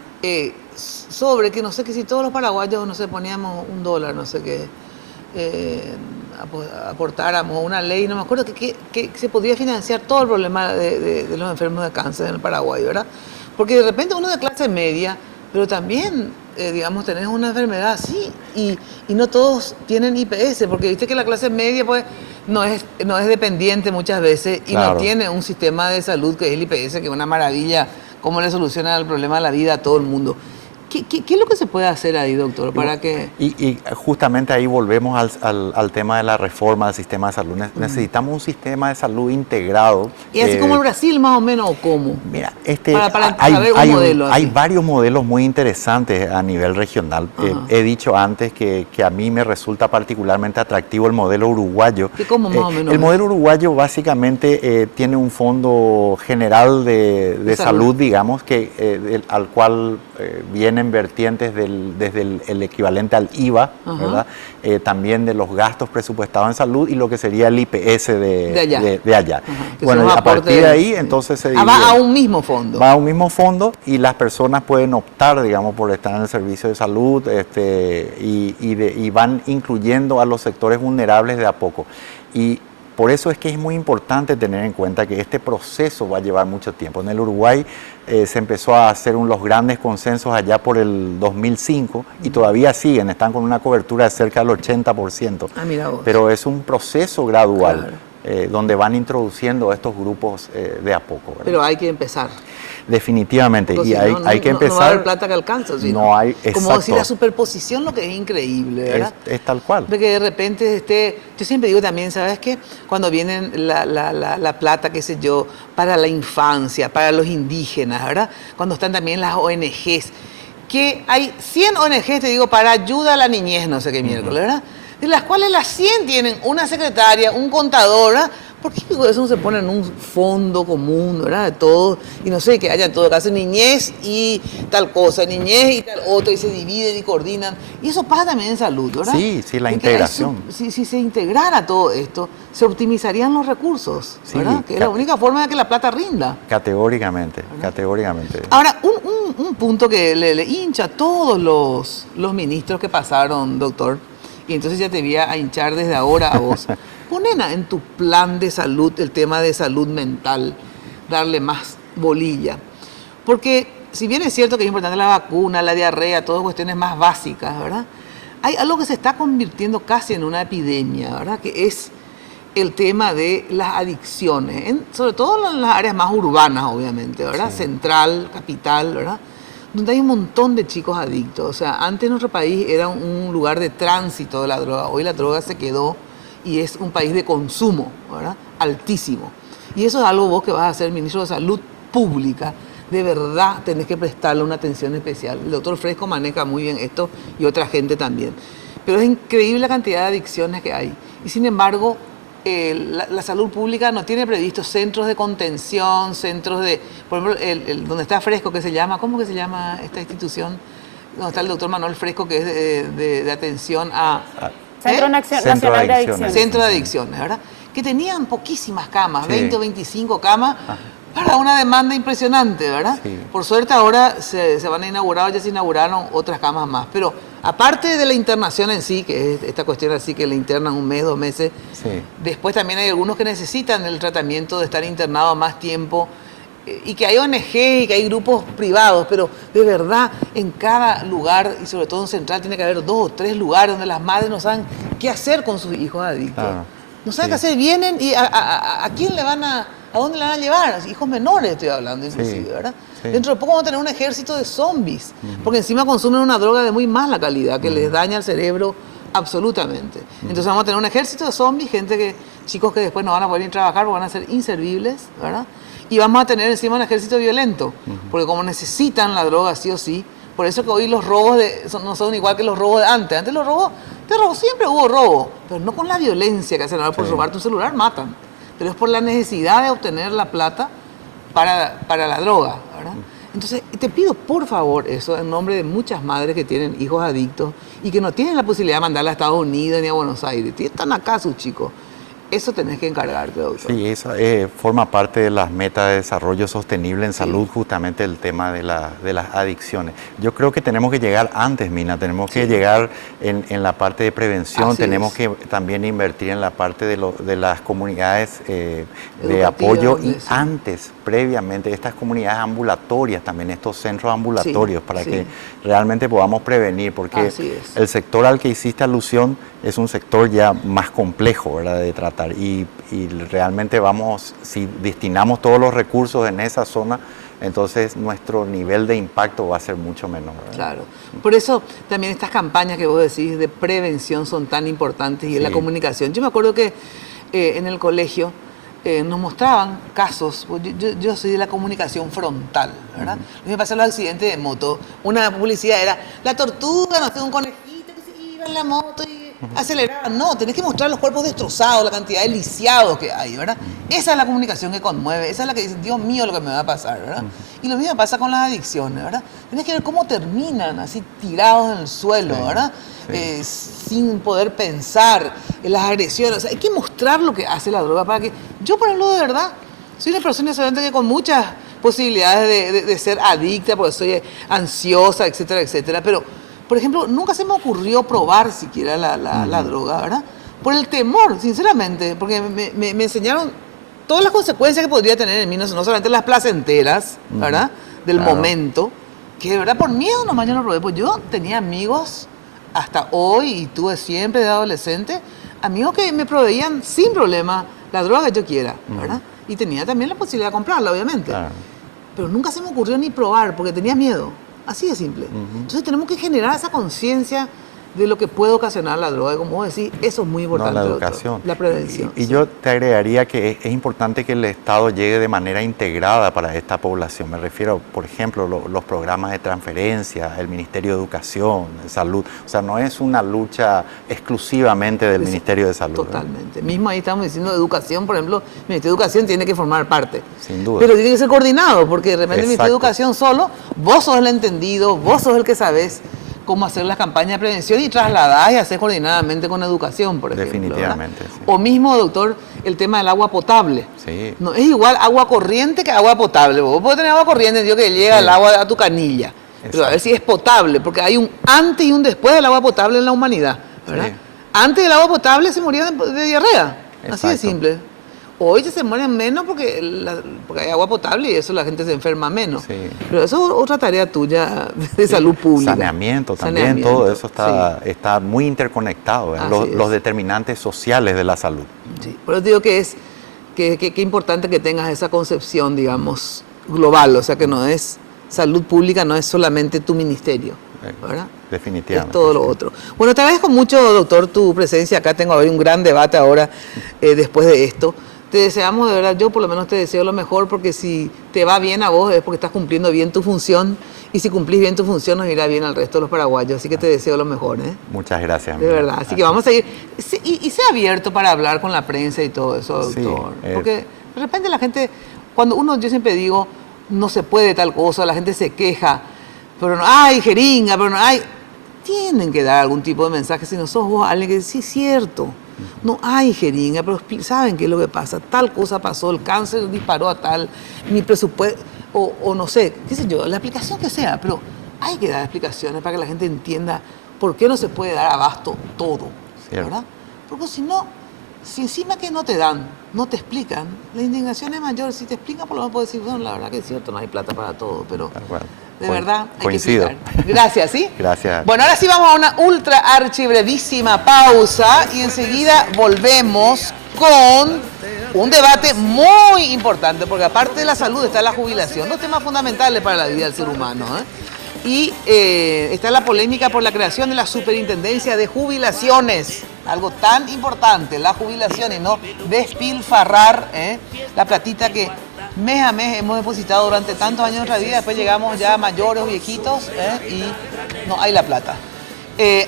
Sobre que no sé, que si todos los paraguayos, no sé, poníamos $1, no sé qué, aportáramos una ley, no me acuerdo, que se podía financiar todo el problema de los enfermos de cáncer en el Paraguay, ¿verdad? Porque de repente uno de clase media, pero también, digamos, tenés una enfermedad así, y no todos tienen IPS, porque viste que la clase media pues no es dependiente muchas veces, y no tiene un sistema de salud que es el IPS, que es una maravilla, cómo le soluciona el problema de la vida a todo el mundo. ¿Qué es lo que se puede hacer ahí, doctor? Para que... Y justamente ahí volvemos al tema de la reforma del sistema de salud. Necesitamos un sistema de salud integrado. ¿Y así como el Brasil, más o menos, o cómo? Mira, para saber un modelo así. Hay varios modelos muy interesantes a nivel regional. He dicho antes que a mí me resulta particularmente atractivo el modelo uruguayo. ¿Cómo más o menos? El modelo uruguayo básicamente tiene un fondo general de salud, digamos, al cual vienen tienen vertientes desde el equivalente al IVA, ¿verdad? También de los gastos presupuestados en salud y lo que sería el IPS de allá. Bueno, a partir de ahí, entonces se divide. Va a un mismo fondo. Va a un mismo fondo y las personas pueden optar, digamos, por estar en el servicio de salud y van incluyendo a los sectores vulnerables de a poco. Y por eso es que es muy importante tener en cuenta que este proceso va a llevar mucho tiempo. En el Uruguay se empezó a hacer los grandes consensos allá por el 2005 y todavía siguen, están con una cobertura de cerca del 80%. Ah, mira vos. Pero es un proceso gradual. Claro. Donde van introduciendo estos grupos de a poco, ¿verdad? Pero hay que empezar. Definitivamente, Porque y hay que empezar. No va a haber plata que alcanza, ¿sí? No hay, exacto. Como decir la superposición, lo que es increíble, ¿verdad? Es tal cual. Porque de repente, yo siempre digo también, ¿sabes qué? Cuando vienen la plata, qué sé yo, para la infancia, para los indígenas, ¿verdad? Cuando están también las ONGs, que hay 100 ONGs, te digo, para ayuda a la niñez, no sé qué miércoles, ¿verdad? De las cuales las 100 tienen una secretaria, un contador, ¿verdad? ¿Por qué eso no se pone en un fondo común, ¿verdad? De todo, y no sé, que haya en todo caso niñez y tal cosa, niñez y tal otra, y se dividen y coordinan. Y eso pasa también en salud, ¿verdad? Sí, la integración. Si se integrara todo esto, se optimizarían los recursos, ¿verdad? Sí, que es la única forma de que la plata rinda. Categóricamente, categóricamente. Ahora, un punto que le hincha a todos los ministros que pasaron, doctor, y entonces ya te voy a hinchar desde ahora a vos. Ponen en tu plan de salud el tema de salud mental, darle más bolilla. Porque si bien es cierto que es importante la vacuna, la diarrea, todas cuestiones más básicas, ¿verdad? Hay algo que se está convirtiendo casi en una epidemia, ¿verdad? Que es el tema de las adicciones, sobre todo en las áreas más urbanas, obviamente, ¿verdad? Sí. Central, capital, ¿verdad? Donde hay un montón de chicos adictos. O sea, antes nuestro país era un lugar de tránsito de la droga. Hoy la droga se quedó y es un país de consumo, ¿verdad? Altísimo. Y eso es algo vos que vas a ser ministro de Salud Pública. De verdad tenés que prestarle una atención especial. El doctor Fresco maneja muy bien esto y otra gente también. Pero es increíble la cantidad de adicciones que hay. Y sin embargo, la salud pública no tiene previstos centros de contención, centros de, por ejemplo, donde está Fresco, que se llama, ¿cómo que se llama esta institución? Donde está el doctor Manuel Fresco, que es de atención a... Centro Nacional de Adicciones. Centro de Adicciones, ¿verdad? Que tenían poquísimas camas, 20 o 25 camas, para una demanda impresionante, ¿verdad? Sí. Por suerte ahora se van a inaugurar, ya se inauguraron otras camas más. Pero aparte de la internación en sí, que es esta cuestión así que le internan un mes, 2 meses, después también hay algunos que necesitan el tratamiento de estar internados más tiempo, y que hay ONG y que hay grupos privados, pero de verdad en cada lugar, y sobre todo en Central, tiene que haber 2 o 3 lugares donde las madres no saben qué hacer con sus hijos adictos. Claro. No saben qué hacer, vienen y a quién le van a dónde le van a llevar, hijos menores estoy hablando inclusive, ¿verdad? Sí. Dentro de poco vamos a tener un ejército de zombies, porque encima consumen una droga de muy mala calidad, que les daña el cerebro absolutamente. Entonces vamos a tener un ejército de zombies, chicos que después no van a poder ir a trabajar, van a ser inservibles, ¿verdad? Y vamos a tener encima un ejército violento, porque como necesitan la droga sí o sí, por eso que hoy los robos no son igual que los robos de antes. Antes los robos, siempre hubo robo, pero no con la violencia que hacen ahora. Por robar tu celular matan, pero es por la necesidad de obtener la plata para la droga, ¿verdad? Entonces te pido por favor eso en nombre de muchas madres que tienen hijos adictos y que no tienen la posibilidad de mandarla a Estados Unidos ni a Buenos Aires, están acá sus chicos. Eso tenés que encargarte, doctor. Sí, eso forma parte de las metas de desarrollo sostenible en salud, justamente el tema de las adicciones. Yo creo que tenemos que llegar antes, Mina, tenemos que llegar en la parte de prevención, tenemos que también invertir en la parte de las comunidades de apoyo y antes, previamente, estas comunidades ambulatorias, también estos centros ambulatorios, para que realmente podamos prevenir, porque el sector al que hiciste alusión es un sector ya más complejo, ¿verdad?, de tratar. Y realmente si destinamos todos los recursos en esa zona, entonces nuestro nivel de impacto va a ser mucho menor, ¿verdad? Claro. Por eso también estas campañas que vos decís de prevención son tan importantes y en la comunicación. Yo me acuerdo que en el colegio nos mostraban casos, yo soy de la comunicación frontal, ¿verdad? Me pasaron los accidentes de moto, una publicidad era la tortuga, no sé, un conejito que se iba en la moto y acelerada. No, tenés que mostrar los cuerpos destrozados, la cantidad de lisiados que hay, ¿verdad? Esa es la comunicación que conmueve, esa es la que dice, Dios mío, lo que me va a pasar, ¿verdad? Y lo mismo pasa con las adicciones, ¿verdad? Tenés que ver cómo terminan así tirados en el suelo, ¿verdad? Sin poder pensar en las agresiones. O sea, hay que mostrar lo que hace la droga para que... Yo, por ejemplo, de verdad, soy una persona solamente que con muchas posibilidades de ser adicta, porque soy ansiosa, etcétera, etcétera. Pero, por ejemplo, nunca se me ocurrió probar siquiera la droga, ¿verdad? Por el temor, sinceramente, porque me enseñaron todas las consecuencias que podría tener en mí, no solamente las placenteras, ¿verdad? Del momento, que de verdad por miedo nomás yo no probé. Pues yo tenía amigos hasta hoy, y tuve siempre de adolescente, amigos que me proveían sin problema la droga que yo quiera, ¿verdad? Y tenía también la posibilidad de comprarla, obviamente. Pero nunca se me ocurrió ni probar, porque tenía miedo. Así de simple. Entonces tenemos que generar esa conciencia de lo que puede ocasionar la droga. Como vos decís, eso es muy importante. No, la educación. La prevención. Y yo te agregaría que es importante que el Estado llegue de manera integrada para esta población. Me refiero, por ejemplo, los programas de transferencia, el Ministerio de Educación, de Salud. O sea, no es una lucha exclusivamente del Ministerio de Salud. Totalmente. ¿Verdad? Mismo ahí estamos diciendo educación, por ejemplo, el Ministerio de Educación tiene que formar parte. Sin duda. Pero tiene que ser coordinado, porque de repente el Ministerio de Educación solo, vos sos el entendido, vos sos el que sabés cómo hacer las campañas de prevención y trasladar y hacer coordinadamente con educación, por ejemplo. Definitivamente, sí. O mismo, doctor, el tema del agua potable. Sí. No, es igual agua corriente que agua potable. Vos podés tener agua corriente, digo, que llega el agua a tu canilla. Exacto. Pero a ver si es potable, porque hay un antes y un después del agua potable en la humanidad, ¿verdad? Sí. Antes del agua potable se moría de diarrea. Exacto. Así de simple. Hoy se mueren menos porque hay agua potable y eso la gente se enferma menos. Sí. Pero eso es otra tarea tuya de salud pública. Saneamiento también, todo eso está muy interconectado, los determinantes sociales de la salud. Sí, por eso digo que es importante que tengas esa concepción, digamos, global, o sea que no es salud pública, no es solamente tu ministerio, ¿verdad? Definitivamente. Es todo lo otro. Bueno, te agradezco mucho, doctor, tu presencia acá. Tengo hoy un gran debate ahora después de esto. Te deseamos, de verdad, yo por lo menos te deseo lo mejor, porque si te va bien a vos es porque estás cumpliendo bien tu función, y si cumplís bien tu función nos irá bien al resto de los paraguayos, así que te deseo lo mejor. Muchas gracias. De verdad, así que vamos a ir, y sea abierto para hablar con la prensa y todo eso, doctor, porque de repente la gente, yo siempre digo, no se puede tal cosa, la gente se queja, pero no hay jeringa, pero no hay, tienen que dar algún tipo de mensaje, si no sos vos alguien que sí es cierto. No hay jeringa, pero ¿saben qué es lo que pasa? Tal cosa pasó, el cáncer disparó a tal, mi presupuesto, o no sé, qué sé yo, la explicación que sea, pero hay que dar explicaciones para que la gente entienda por qué no se puede dar abasto todo, ¿verdad? Porque si no, si encima que no te dan, no te explican, la indignación es mayor. Si te explican, por lo menos puedes decir, bueno, la verdad que es cierto, no hay plata para todo, pero de verdad hay coincido. que explicar. Gracias, ¿sí? Gracias. Bueno, ahora sí vamos a una ultra archi brevísima pausa y enseguida volvemos con un debate muy importante, porque aparte de la salud está la jubilación, dos temas fundamentales para la vida del ser humano, Y está la polémica por la creación de la Superintendencia de Jubilaciones, algo tan importante, la jubilación, y no despilfarrar la platita que mes a mes hemos depositado durante tantos años de nuestra vida. Después llegamos ya mayores, viejitos, y no hay la plata.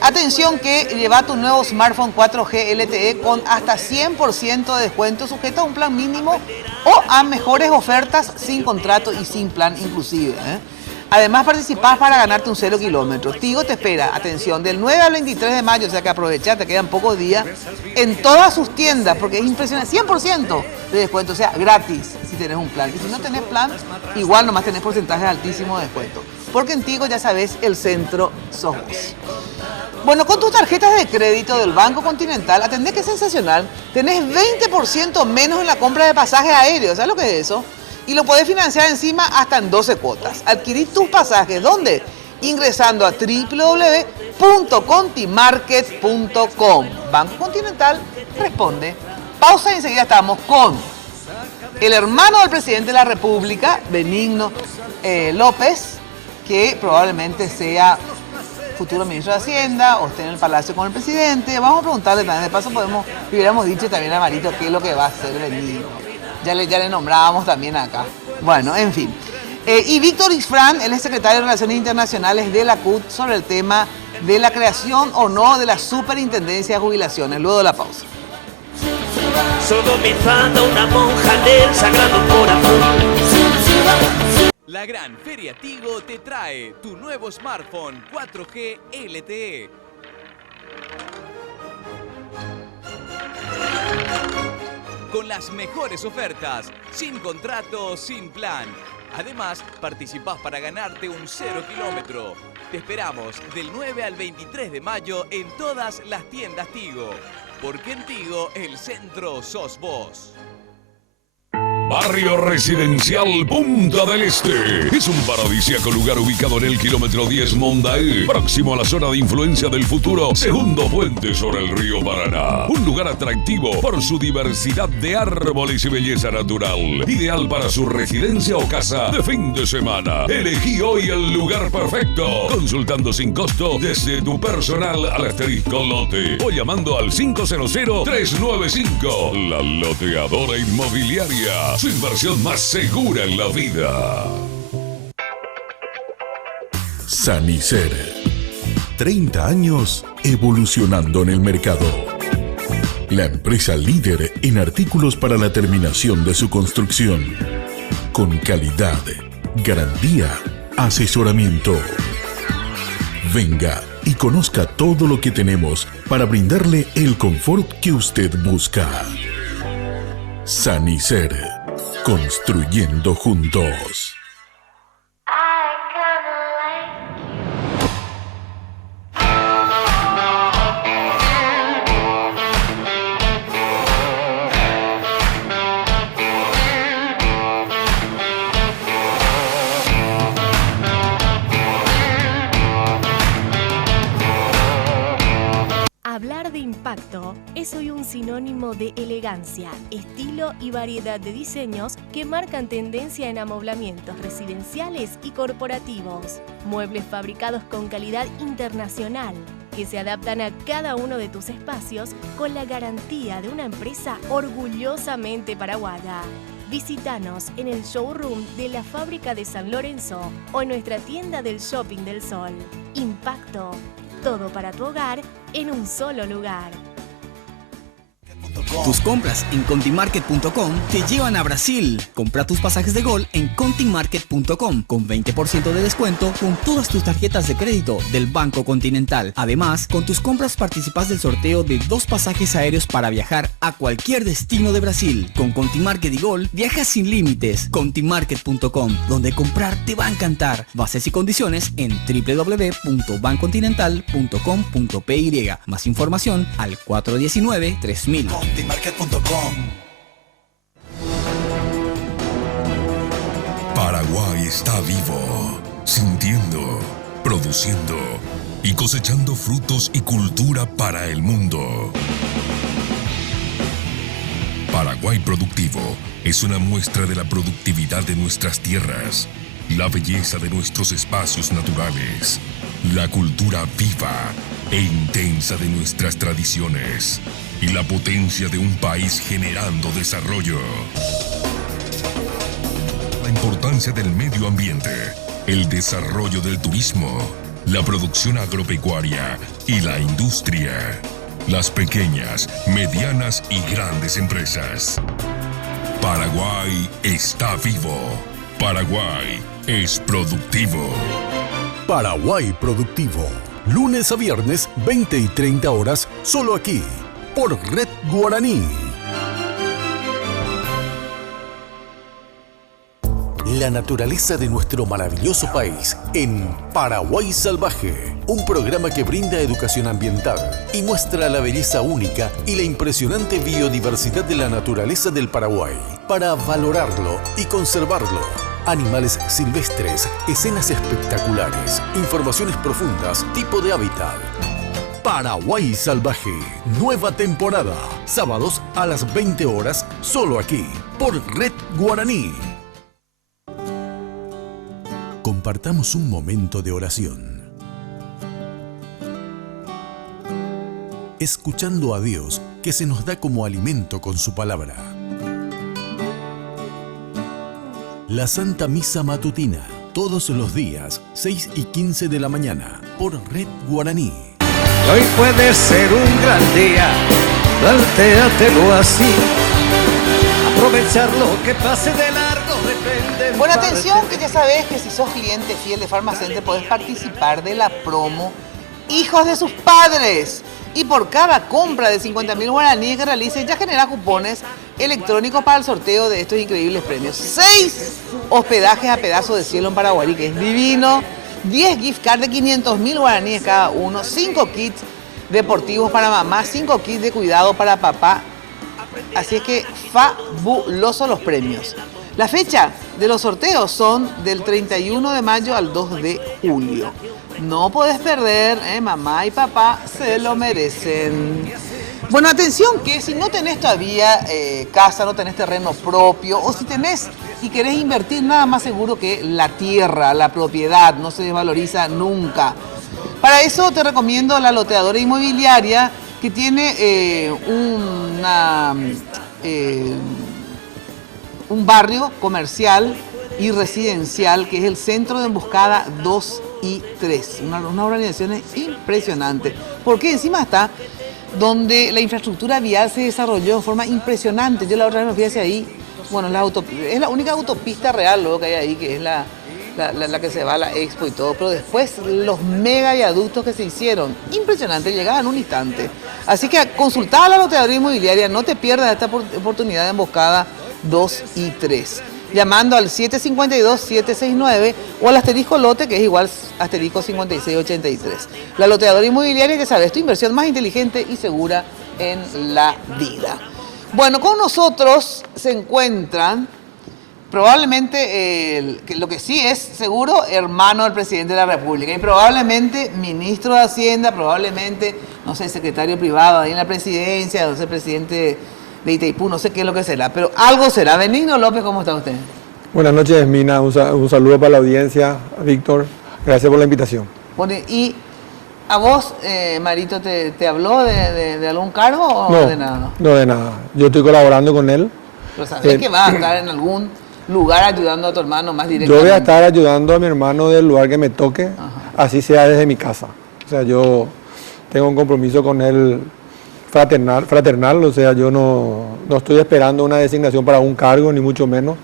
Atención que lleva tu nuevo smartphone 4G LTE con hasta 100% de descuento, sujeto a un plan mínimo o a mejores ofertas sin contrato y sin plan inclusive. Además, participás para ganarte un 0 kilómetros. Tigo te espera, atención, del 9 al 23 de mayo, o sea que aprovechá, te quedan pocos días, en todas sus tiendas, porque es impresionante, 100% de descuento, o sea, gratis si tenés un plan. Y si no tenés plan, igual nomás tenés porcentajes altísimos de descuento. Porque en Tigo, ya sabés, el centro sos vos. Bueno, con tus tarjetas de crédito del Banco Continental, atendés que es sensacional, tenés 20% menos en la compra de pasajes aéreos, ¿sabes lo que es eso? Y lo podés financiar encima hasta en 12 cuotas. Adquirí tus pasajes, ¿dónde? Ingresando a www.contimarket.com. Banco Continental responde. Pausa y enseguida estamos con el hermano del presidente de la República, Benigno López, que probablemente sea futuro ministro de Hacienda o esté en el Palacio con el presidente. Vamos a preguntarle también, de paso hubiéramos dicho también a Marito qué es lo que va a hacer Benigno. Ya le nombrábamos también acá. Bueno, en fin. Y Víctor Isfrán, él es secretario de Relaciones Internacionales de la CUT, sobre el tema de la creación o no de la Superintendencia de Jubilaciones. Luego de la pausa. Sodomizando a una monja del Sagrado Corazón. La Gran Feria Tigo te trae tu nuevo smartphone 4G LTE. Con las mejores ofertas, sin contrato, sin plan. Además, participás para ganarte un 0 kilómetro. Te esperamos del 9 al 23 de mayo en todas las tiendas Tigo. Porque en Tigo, el centro sos vos. Barrio Residencial Punta del Este. Es un paradisíaco lugar ubicado en el kilómetro 10 Mondaé, próximo a la zona de influencia del futuro segundo puente sobre el río Paraná. Un lugar atractivo por su diversidad de árboles y belleza natural. Ideal para su residencia o casa de fin de semana. Elegí hoy el lugar perfecto, consultando sin costo desde tu personal al asterisco lote o llamando al 500-395. La Loteadora Inmobiliaria. Su inversión más segura en la vida. Sanicer. 30 años evolucionando en el mercado. La empresa líder en artículos para la terminación de su construcción. Con calidad, garantía, asesoramiento. Venga y conozca todo lo que tenemos para brindarle el confort que usted busca. Sanicer. Construyendo juntos. Hablar de impacto es hoy un sinónimo de elegancia, estilo y variedad de diseños que marcan tendencia en amoblamientos residenciales y corporativos. Muebles fabricados con calidad internacional que se adaptan a cada uno de tus espacios con la garantía de una empresa orgullosamente paraguaya. Visítanos en el showroom de la fábrica de San Lorenzo o en nuestra tienda del Shopping del Sol. Impacto. Todo para tu hogar en un solo lugar. Tus compras en contimarket.com te llevan a Brasil. Compra tus pasajes de gol en contimarket.com con 20% de descuento con todas tus tarjetas de crédito del Banco Continental. Además, con tus compras participas del sorteo de 2 pasajes aéreos para viajar a cualquier destino de Brasil. Con Contimarket y Gol, viajas sin límites. Contimarket.com, donde comprar te va a encantar. Bases y condiciones en www.bancontinental.com.py. Más información al 419-3000. Contimarket.com. Paraguay está vivo, sintiendo, produciendo y cosechando frutos y cultura para el mundo. Paraguay Productivo es una muestra de la productividad de nuestras tierras, la belleza de nuestros espacios naturales, la cultura viva e intensa de nuestras tradiciones y la potencia de un país generando desarrollo. La importancia del medio ambiente, el desarrollo del turismo, la producción agropecuaria y la industria. Las pequeñas, medianas y grandes empresas. Paraguay está vivo. Paraguay es productivo. Paraguay Productivo. Lunes a viernes, 20 y 30 horas, solo aquí, por Red Guaraní. La naturaleza de nuestro maravilloso país en Paraguay Salvaje, un programa que brinda educación ambiental y muestra la belleza única y la impresionante biodiversidad de la naturaleza del Paraguay, para valorarlo y conservarlo. Animales silvestres, escenas espectaculares, informaciones profundas, tipo de hábitat. Paraguay Salvaje, nueva temporada, sábados a las 20 horas, solo aquí, por Red Guaraní. Compartamos un momento de oración. Escuchando a Dios, que se nos da como alimento con su palabra. La Santa Misa Matutina, Todos los días, 6 y 15 de la mañana, por Red Guaraní. Y hoy puede ser un gran día, plantéatelo así. Aprovechar lo que pase de largo depende. Bueno, atención, que ya sabes que si sos cliente fiel de Farmacenter podés participar de la promo Hijos de sus Padres. Y por cada compra de 50.000 guaraníes que realices, ya genera cupones electrónicos para el sorteo de estos increíbles premios. 6 hospedajes a pedazo de cielo en Paraguarí, que es divino. 10 gift cards de 500.000 guaraníes cada uno. 5 kits deportivos para mamá. 5 kits de cuidado para papá. Así es que fabulosos los premios. La fecha de los sorteos son del 31 de mayo al 2 de julio. No podés perder, mamá y papá se lo merecen. Bueno, atención, que si no tenés todavía casa, no tenés terreno propio, o si tenés y querés invertir, nada más seguro que la tierra, la propiedad, no se desvaloriza nunca. Para eso te recomiendo la loteadora inmobiliaria, que tiene un barrio comercial y residencial, que es el Centro de Emboscada 2 y 3. Una organización impresionante, porque encima está donde la infraestructura vial se desarrolló en forma impresionante. Yo la otra vez me fui hacia ahí. Bueno, es la única autopista real luego que hay ahí, que es la que se va a la Expo y todo, pero después los mega viaductos que se hicieron, impresionante, llegaban en un instante. Así que consultá a la loteadora inmobiliaria, no te pierdas esta oportunidad de Emboscada 2 y 3. Llamando al 752-769 o al asterisco lote, que es igual asterisco 5683. La loteadora inmobiliaria, que sabe, es tu inversión más inteligente y segura en la vida. Bueno, con nosotros se encuentran probablemente, lo que sí es seguro, hermano del presidente de la República, y probablemente ministro de Hacienda, probablemente, no sé, secretario privado ahí en la presidencia, no sé, presidente de Itaipú, no sé qué es lo que será, pero algo será. Benigno López, ¿cómo está usted? Buenas noches, Mina, un saludo para la audiencia, Víctor, gracias por la invitación. Bueno, ¿y a vos, Marito, te habló de algún cargo o no, de nada? No, de nada, yo estoy colaborando con él. Pero sabés que vas a estar en algún lugar ayudando a tu hermano más directamente. Yo voy a estar ayudando a mi hermano del lugar que me toque, así sea desde mi casa. O sea, yo tengo un compromiso con él fraternal, o sea, yo no estoy esperando una designación para un cargo, ni mucho menos.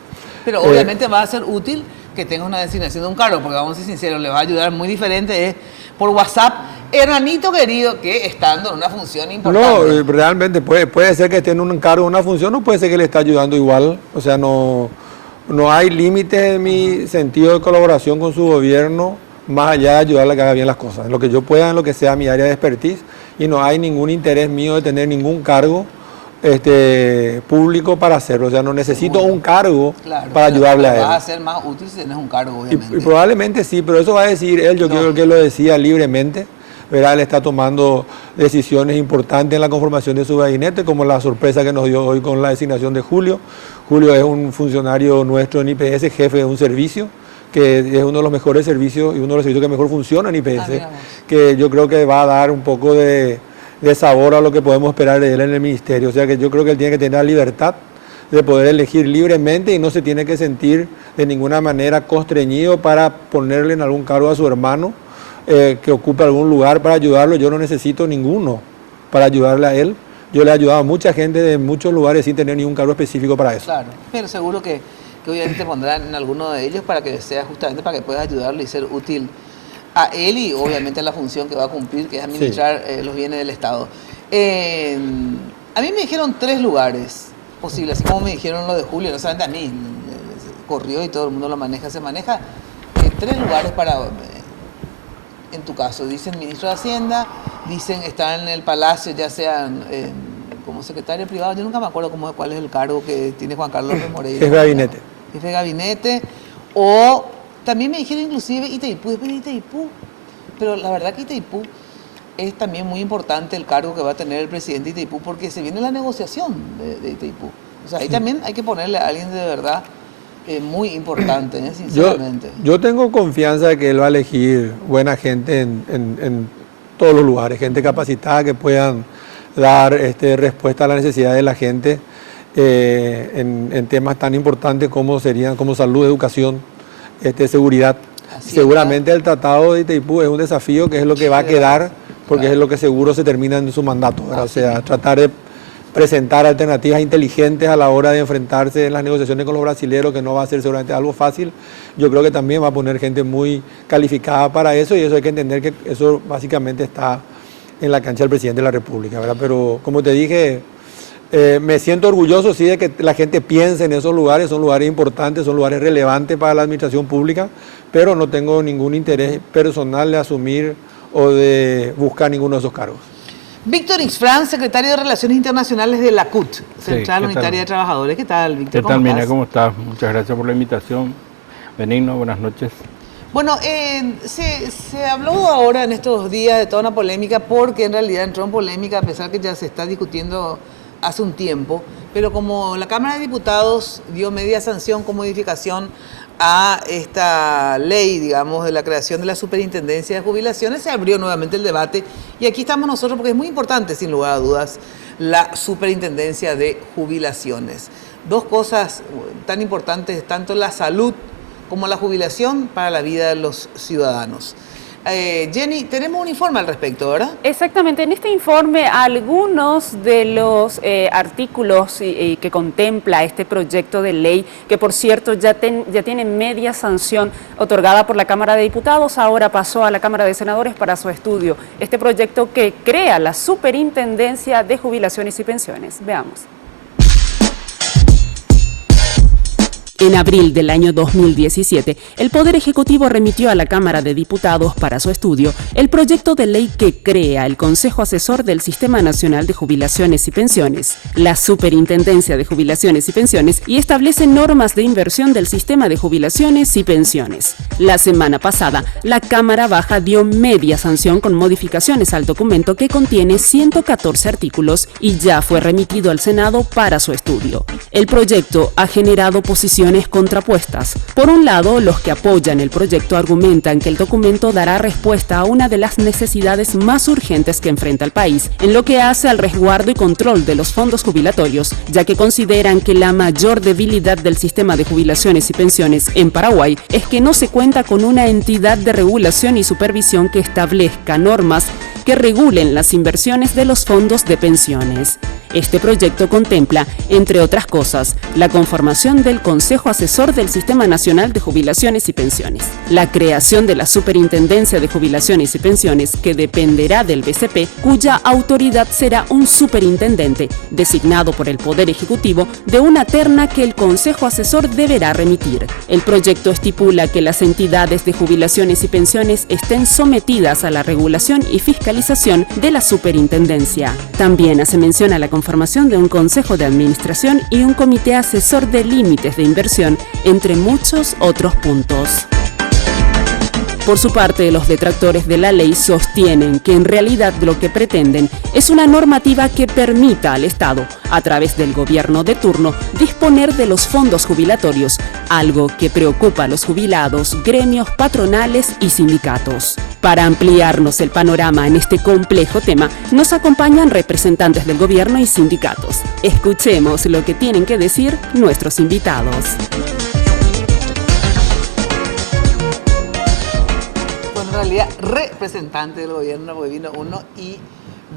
Pero obviamente va a ser útil que tengas una designación de un cargo, porque vamos a ser sinceros, le va a ayudar muy diferente por WhatsApp, hermanito querido, que estando en una función importante. No, realmente puede ser que esté en un cargo, una función, o puede ser que le esté ayudando igual, o sea, no hay límites en mi sentido de colaboración con su gobierno, más allá de ayudarle a que haga bien las cosas, en lo que yo pueda, en lo que sea mi área de expertise, y no hay ningún interés mío de tener ningún cargo público para hacerlo, o sea, no necesito un cargo para ayudarle a él. Va a ser más útil si tienes un cargo, obviamente. Y probablemente sí, pero eso va a decir él, yo creo que él lo decía libremente, ¿verdad? Él está tomando decisiones importantes en la conformación de su gabinete, como la sorpresa que nos dio hoy con la designación de Julio. Julio es un funcionario nuestro en IPS, jefe de un servicio, que es uno de los mejores servicios y uno de los servicios que mejor funciona en IPS, que yo creo que va a dar un poco de sabor a lo que podemos esperar de él en el ministerio. O sea que yo creo que él tiene que tener la libertad de poder elegir libremente y no se tiene que sentir de ninguna manera constreñido para ponerle en algún cargo a su hermano que ocupe algún lugar para ayudarlo. Yo no necesito ninguno para ayudarle a él. Yo le he ayudado a mucha gente de muchos lugares sin tener ningún cargo específico para eso. Claro, pero seguro que obviamente te pondrán en alguno de ellos para que sea justamente para que puedas ayudarle y ser útil a él y obviamente a la función que va a cumplir, que es administrar los bienes del Estado. A mí me dijeron 3 lugares posibles, así como me dijeron lo de Julio, no solamente a mí, corrió y todo el mundo lo maneja, se maneja 3 lugares para, en tu caso, dicen ministro de Hacienda, dicen estar en el Palacio, ya sean como secretario privado, yo nunca me acuerdo cuál es el cargo que tiene Juan Carlos Moreira. Jefe de gabinete. Jefe de gabinete, o también me dijeron inclusive Itaipú, después de Itaipú, pero la verdad que Itaipú es también muy importante el cargo que va a tener el presidente de Itaipú, porque se viene la negociación de Itaipú. O sea, ahí también hay que ponerle a alguien de verdad muy importante, sinceramente. Yo tengo confianza de que él va a elegir buena gente en todos los lugares, gente capacitada que puedan dar respuesta a la necesidad de la gente en temas tan importantes como salud, educación, seguridad. Seguramente el Tratado de Itaipú es un desafío que es lo que va a quedar, porque es lo que seguro se termina en su mandato, ¿verdad? O sea, tratar de presentar alternativas inteligentes a la hora de enfrentarse en las negociaciones con los brasileños, que no va a ser seguramente algo fácil. Yo creo que también va a poner gente muy calificada para eso, y eso hay que entender que eso básicamente está en la cancha del presidente de la República, ¿verdad? Pero como te dije, me siento orgulloso sí de que la gente piense en esos lugares, son lugares importantes, son lugares relevantes para la administración pública, pero no tengo ningún interés personal de asumir o de buscar ninguno de esos cargos. Víctor Ixfrán, secretario de Relaciones Internacionales de la CUT, Central Unitaria de Trabajadores. ¿Qué tal, Víctor? ¿Qué tal, Mina? ¿Cómo estás? Muchas gracias por la invitación. Benigno, buenas noches. Bueno, se habló ahora en estos días de toda una polémica, porque en realidad entró en polémica a pesar que ya se está discutiendo hace un tiempo, pero como la Cámara de Diputados dio media sanción con modificación a esta ley, digamos, de la creación de la Superintendencia de Jubilaciones, se abrió nuevamente el debate y aquí estamos nosotros porque es muy importante, sin lugar a dudas, la Superintendencia de Jubilaciones. Dos cosas tan importantes, tanto la salud como la jubilación para la vida de los ciudadanos. Jenny, tenemos un informe al respecto, ¿verdad? Exactamente. En este informe, algunos de los artículos que contempla este proyecto de ley, que por cierto ya tiene media sanción otorgada por la Cámara de Diputados, ahora pasó a la Cámara de Senadores para su estudio. Este proyecto que crea la Superintendencia de Jubilaciones y Pensiones. Veamos. En abril del año 2017, el Poder Ejecutivo remitió a la Cámara de Diputados para su estudio el proyecto de ley que crea el Consejo Asesor del Sistema Nacional de Jubilaciones y Pensiones, la Superintendencia de Jubilaciones y Pensiones, y establece normas de inversión del sistema de jubilaciones y pensiones. La semana pasada, la Cámara Baja dio media sanción con modificaciones al documento que contiene 114 artículos y ya fue remitido al Senado para su estudio. El proyecto ha generado posiciones contrapuestas. Por un lado, los que apoyan el proyecto argumentan que el documento dará respuesta a una de las necesidades más urgentes que enfrenta el país, en lo que hace al resguardo y control de los fondos jubilatorios, ya que consideran que la mayor debilidad del sistema de jubilaciones y pensiones en Paraguay es que no se cuenta con una entidad de regulación y supervisión que establezca normas que regulen las inversiones de los fondos de pensiones. Este proyecto contempla, entre otras cosas, la conformación del Consejo Asesor del Sistema Nacional de Jubilaciones y Pensiones, la creación de la Superintendencia de Jubilaciones y Pensiones, que dependerá del BCP, cuya autoridad será un superintendente, designado por el Poder Ejecutivo, de una terna que el Consejo Asesor deberá remitir. El proyecto estipula que las entidades de jubilaciones y pensiones estén sometidas a la regulación y fiscalización de la superintendencia. También hace mención a la conformación de un consejo de administración y un comité asesor de límites de inversión, entre muchos otros puntos. Por su parte, los detractores de la ley sostienen que en realidad lo que pretenden es una normativa que permita al Estado, a través del gobierno de turno, disponer de los fondos jubilatorios, algo que preocupa a los jubilados, gremios patronales y sindicatos. Para ampliarnos el panorama en este complejo tema, nos acompañan representantes del gobierno y sindicatos. Escuchemos lo que tienen que decir nuestros invitados. En realidad, representante del gobierno, porque vino uno, y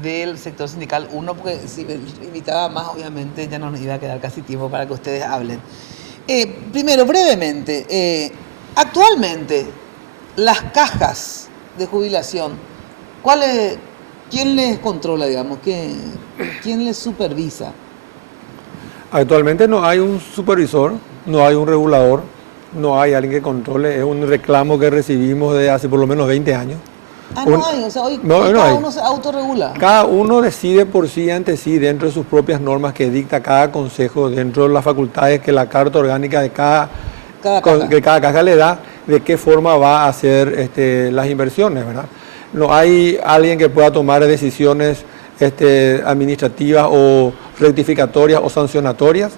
del sector sindical uno, porque si me invitaba más, obviamente ya no nos iba a quedar casi tiempo para que ustedes hablen. Primero, brevemente, actualmente, las cajas de jubilación, ¿quién les controla, digamos? ¿Quién les supervisa? Actualmente no hay un supervisor, no hay un regulador, no hay alguien que controle, es un reclamo que recibimos desde hace por lo menos 20 años. No hay, o sea, hoy cada uno se autorregula. Cada uno decide por sí ante sí, dentro de sus propias normas que dicta cada consejo, dentro de las facultades que la Carta Orgánica de cada caja le da, de qué forma va a hacer las inversiones, ¿verdad? No hay alguien que pueda tomar decisiones administrativas o rectificatorias o sancionatorias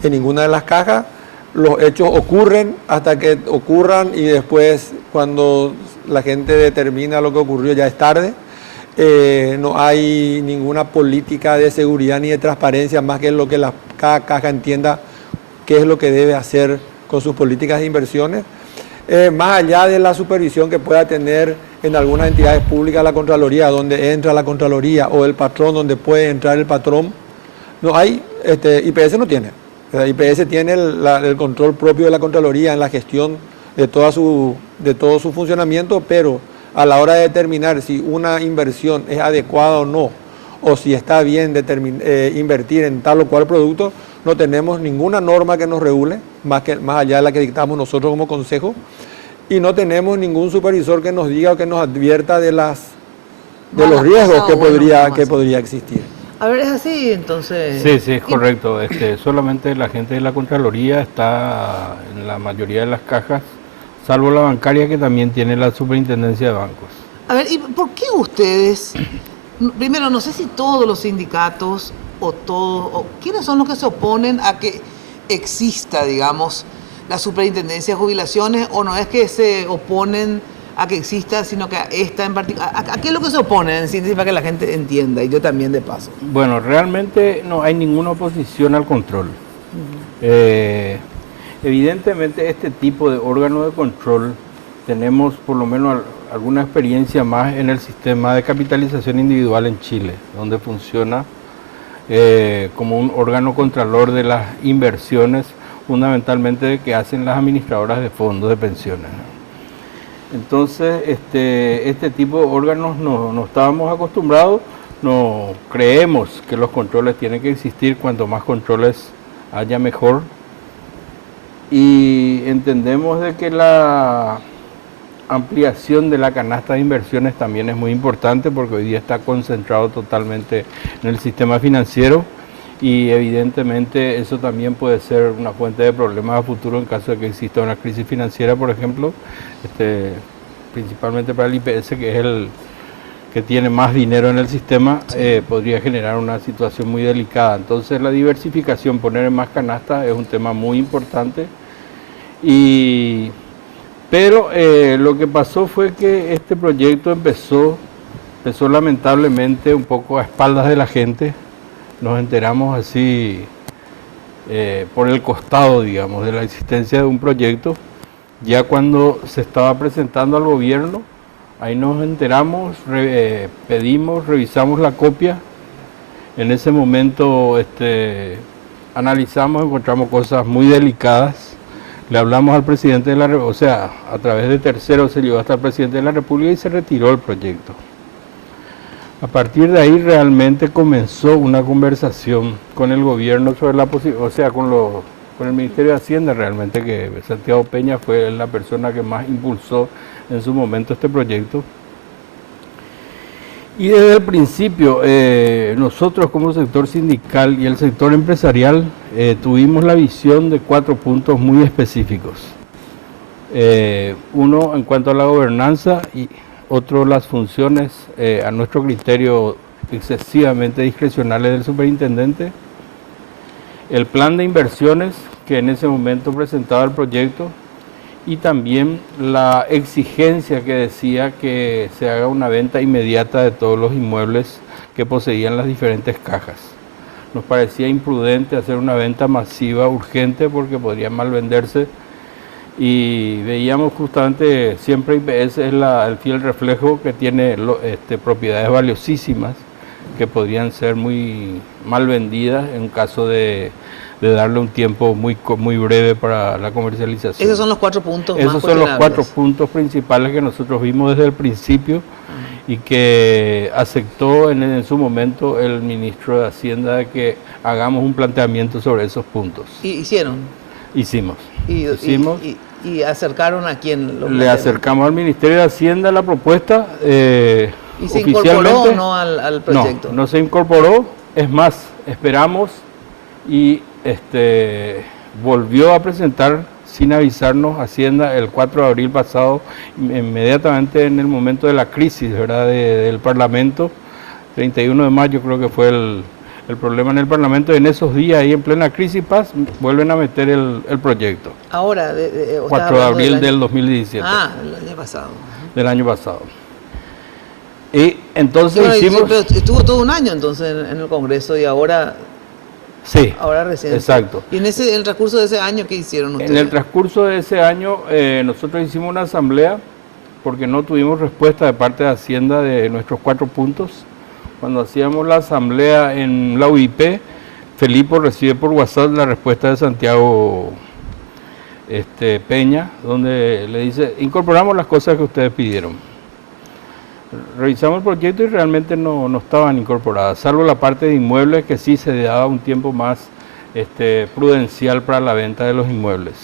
en ninguna de las cajas. Los hechos ocurren hasta que ocurran y después, cuando la gente determina lo que ocurrió, ya es tarde. No hay ninguna política de seguridad ni de transparencia, más que lo que cada caja entienda qué es lo que debe hacer con sus políticas de inversiones. más allá de la supervisión que pueda tener en algunas entidades públicas la Contraloría, donde entra la Contraloría, o el patrón, donde puede entrar el patrón, no hay, IPS no tiene. O sea, IPS tiene el control propio de la Contraloría en la gestión de todo su funcionamiento, pero a la hora de determinar si una inversión es adecuada o no, o si está bien invertir en tal o cual producto, no tenemos ninguna norma que nos regule, más allá de la que dictamos nosotros como consejo, y no tenemos ningún supervisor que nos diga o que nos advierta de los riesgos que podría existir. A ver, es así, entonces... Sí, es correcto. Solamente la gente de la Contraloría está en la mayoría de las cajas, salvo la bancaria, que también tiene la superintendencia de bancos. A ver, ¿y por qué ustedes, primero, no sé si todos los sindicatos o quiénes son los que se oponen a que exista, digamos, la superintendencia de jubilaciones, o no es que se oponen a que exista, sino que a esta en particular? ¿A qué es lo que se oponen, en síntesis, para que la gente entienda, y yo también de paso? Bueno, realmente no hay ninguna oposición al control. Evidentemente este tipo de órgano de control tenemos por lo menos alguna experiencia más en el sistema de capitalización individual en Chile, donde funciona como un órgano contralor de las inversiones, fundamentalmente que hacen las administradoras de fondos de pensiones. Entonces, este tipo de órganos no estábamos acostumbrados, no creemos que los controles tienen que existir, cuanto más controles haya mejor, y entendemos de que la ampliación de la canasta de inversiones también es muy importante, porque hoy día está concentrado totalmente en el sistema financiero, y evidentemente eso también puede ser una fuente de problemas a futuro en caso de que exista una crisis financiera, por ejemplo, principalmente para el IPS, que es el que tiene más dinero en el sistema, podría generar una situación muy delicada. Entonces la diversificación, poner en más canastas, es un tema muy importante. Pero lo que pasó fue que este proyecto empezó lamentablemente un poco a espaldas de la gente. Nos enteramos así por el costado, digamos, de la existencia de un proyecto. Ya cuando se estaba presentando al gobierno, ahí nos enteramos, pedimos, revisamos la copia. En ese momento analizamos, encontramos cosas muy delicadas. Le hablamos al presidente de la República, o sea, a través de terceros se llegó hasta el presidente de la República y se retiró el proyecto. A partir de ahí realmente comenzó una conversación con el gobierno sobre la posibilidad, o sea, con el Ministerio de Hacienda realmente, que Santiago Peña fue la persona que más impulsó en su momento este proyecto. Y desde el principio, nosotros como sector sindical y el sector empresarial tuvimos la visión de 4 puntos muy específicos. Uno en cuanto a la gobernanza y otro las funciones, a nuestro criterio, excesivamente discrecionales del superintendente. El plan de inversiones que en ese momento presentaba el proyecto, y también la exigencia que decía que se haga una venta inmediata de todos los inmuebles que poseían las diferentes cajas. Nos parecía imprudente hacer una venta masiva, urgente, porque podría mal venderse, y veíamos justamente, siempre IPS es el fiel reflejo que tiene propiedades valiosísimas que podrían ser muy mal vendidas en caso de darle un tiempo muy breve para la comercialización. Esos son los 4 puntos Esos son los 4 puntos principales que nosotros vimos desde el principio y que aceptó en su momento el ministro de Hacienda, de que hagamos un planteamiento sobre esos puntos. ¿Y hicieron? Hicimos. ¿Y acercaron a quién? Le acercamos al Ministerio de Hacienda la propuesta. ¿Y se incorporó o no al proyecto? No se incorporó. Es más, esperamos y volvió a presentar sin avisarnos Hacienda el 4 de abril pasado, inmediatamente en el momento de la crisis, ¿verdad?, del Parlamento. 31 de mayo creo que fue el problema en el Parlamento. En esos días, ahí en plena crisis paz, vuelven a meter el proyecto. Ahora, 4 de abril del 2017. Ah, el año pasado. Del año pasado. Y entonces bueno, hicimos... Pero estuvo todo un año entonces en el Congreso, y ahora Sí, ahora recién. exacto. ¿Y en el transcurso de ese año qué hicieron ustedes? En el transcurso de ese año nosotros hicimos una asamblea porque no tuvimos respuesta de parte de Hacienda de nuestros 4 puntos. Cuando hacíamos la asamblea en la UIP, Felipe recibe por WhatsApp la respuesta de Santiago Peña, donde le dice, incorporamos las cosas que ustedes pidieron. Revisamos el proyecto y realmente no estaban incorporadas, salvo la parte de inmuebles que sí se daba un tiempo más prudencial para la venta de los inmuebles.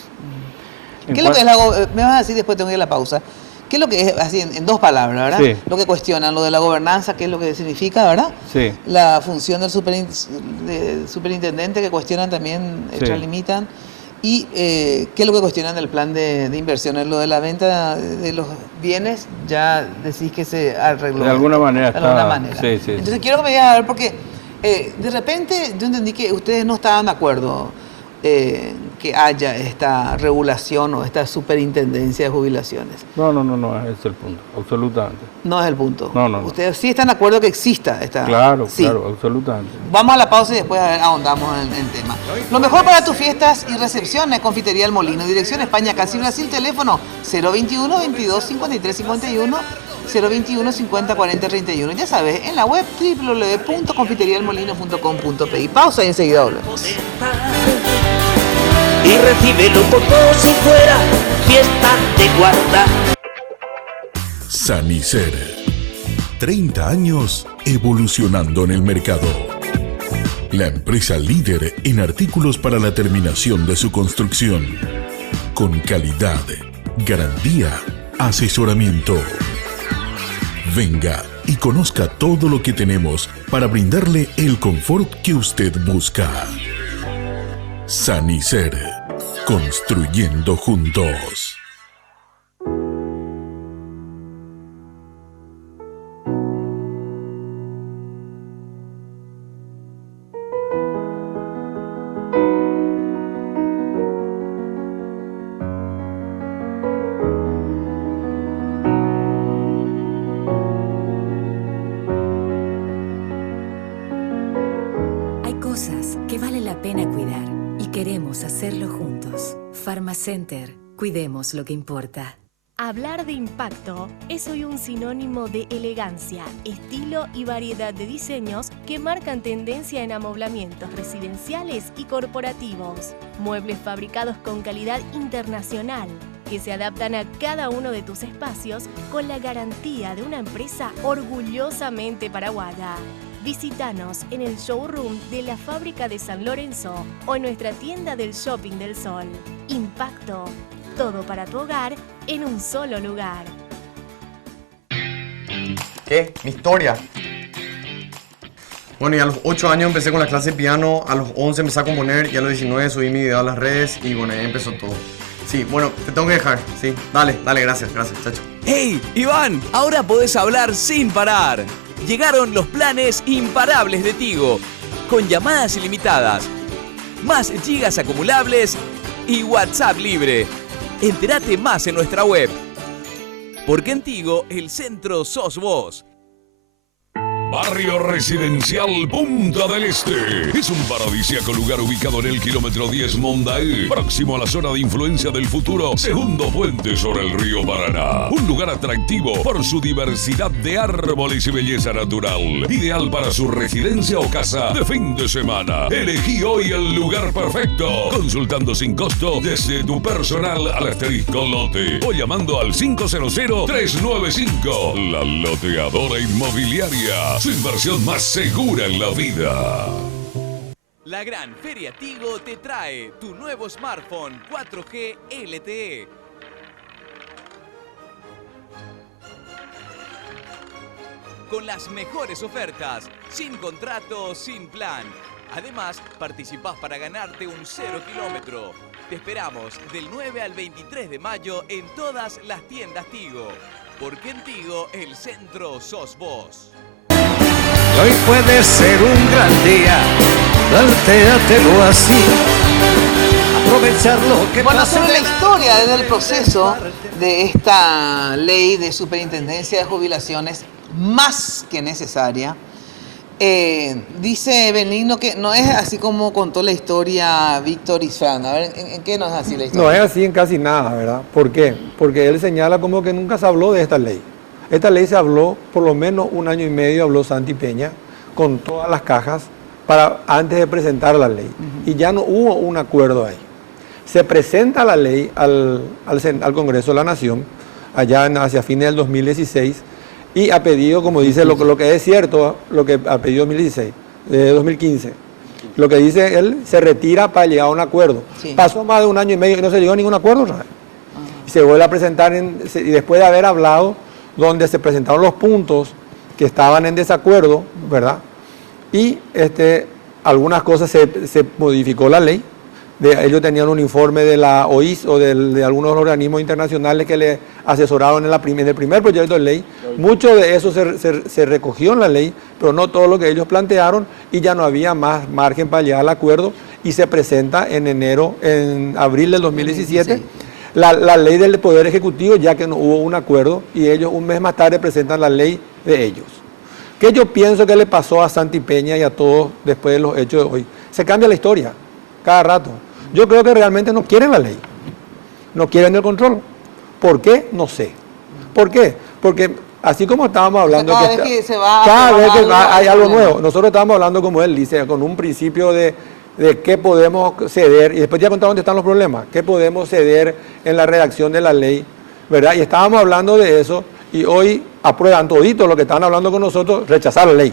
¿Qué es lo que es me vas a decir después tengo que ir a la pausa? ¿Qué es lo que es, así en 2 palabras, verdad? Sí. Lo que cuestionan, lo de la gobernanza, ¿qué es lo que significa, verdad? Sí. La función del superintendente que cuestionan también, extralimitan. ¿Y qué es lo que cuestionan del plan de inversiones? Lo de la venta de los bienes, ya decís que se arregló. De alguna manera. De alguna manera. Sí. Entonces quiero que me digas, a ver, porque de repente yo entendí que ustedes no estaban de acuerdo que haya esta regulación o esta superintendencia de jubilaciones. No, ese es el punto, absolutamente. No es el punto. No. Ustedes sí están de acuerdo que exista esta... Claro, absolutamente. Vamos a la pausa y después ahondamos en el tema. Lo mejor para tus fiestas y recepciones, Confitería El Molino, dirección España, Casi Brasil, teléfono 021 22 53 51 021 50 40 31. Ya sabes, en la web www.confiterialmolino.com.pi. Pausa y enseguida volvemos. Y recíbelo como si fuera fiesta de guarda. Sanicer. 30 años evolucionando en el mercado. La empresa líder en artículos para la terminación de su construcción. Con calidad, garantía, asesoramiento. Venga y conozca todo lo que tenemos para brindarle el confort que usted busca. Sanicer, construyendo juntos. Hay cosas que vale la pena cuidar. Queremos hacerlo juntos. Pharmacenter, cuidemos lo que importa. Hablar de impacto es hoy un sinónimo de elegancia, estilo y variedad de diseños que marcan tendencia en amoblamientos residenciales y corporativos. Muebles fabricados con calidad internacional que se adaptan a cada uno de tus espacios con la garantía de una empresa orgullosamente paraguaya. Visítanos en el showroom de la fábrica de San Lorenzo o en nuestra tienda del Shopping del Sol. Impacto, todo para tu hogar en un solo lugar. ¿Qué? Mi historia. Bueno, y a los 8 años empecé con la clase de piano, a los 11 empecé a componer y a los 19 subí mi video a las redes y bueno, ahí empezó todo. Sí, bueno, te tengo que dejar, sí. Dale, gracias, chacho. ¡Hey, Iván! Ahora podés hablar sin parar. Llegaron los planes imparables de Tigo, con llamadas ilimitadas, más gigas acumulables y WhatsApp libre. Entérate más en nuestra web. Porque en Tigo, el centro sos vos. Barrio Residencial Punta del Este. Es un paradisíaco lugar ubicado en el kilómetro 10 Mondaí, próximo a la zona de influencia del futuro segundo puente sobre el río Paraná. Un lugar atractivo por su diversidad de árboles y belleza natural. Ideal para su residencia o casa de fin de semana. Elegí hoy el lugar perfecto, consultando sin costo desde tu personal al asterisco lote o llamando al 500-395. La Loteadora Inmobiliaria. Su inversión más segura en la vida. La Gran Feria Tigo te trae tu nuevo smartphone 4G LTE. Con las mejores ofertas, sin contrato, sin plan. Además, participás para ganarte un 0 kilómetro. Te esperamos del 9 al 23 de mayo en todas las tiendas Tigo. Porque en Tigo, el centro sos vos. Hoy puede ser un gran día, plantéatelo así. Aprovechar lo que bueno, pase. sobre la historia desde el proceso de esta ley de superintendencia de jubilaciones, más que necesaria, Dice Benigno que no es así como contó la historia Víctor Isfrán. A ver, ¿en qué no es así la historia? No es así en casi nada, ¿verdad? ¿Por qué? Porque él señala como que nunca se habló de esta ley. Esta ley se habló, por lo menos 1 año y medio habló Santi Peña con todas las cajas antes de presentar la ley. Y ya no hubo un acuerdo ahí. Se presenta la ley al Congreso de la Nación, allá hacia fines del 2016, y ha pedido, como dice, lo que es cierto, lo que ha pedido 2015. Lo que dice él, se retira para llegar a un acuerdo. Sí. Pasó más de 1 año y medio y no se llegó a ningún acuerdo, ¿sabes? Y se vuelve a presentar, y después de haber hablado, donde se presentaron los puntos que estaban en desacuerdo, ¿verdad? Y algunas cosas se modificó la ley. Ellos tenían un informe de la OIS o de algunos organismos internacionales que le asesoraron en el primer proyecto de ley. Mucho de eso se recogió en la ley, pero no todo lo que ellos plantearon, y ya no había más margen para llegar al acuerdo, y se presenta en abril del 2017 sí. la ley del Poder Ejecutivo, ya que no hubo un acuerdo, y ellos un mes más tarde presentan la ley de ellos. ¿Qué yo pienso que le pasó a Santi Peña y a todos después de los hechos de hoy? Se cambia la historia cada rato. Yo creo que realmente no quieren la ley, no quieren el control. ¿Por qué? No sé. ¿Por qué? Porque así como estábamos hablando... Cada vez que se va cada vez que hay algo nuevo. Nosotros estábamos hablando, como él dice, con un principio de qué podemos ceder, y después ya contaron dónde están los problemas, qué podemos ceder en la redacción de la ley, ¿verdad? Y estábamos hablando de eso, y hoy aprueban todito lo que estaban hablando con nosotros, rechazar la ley.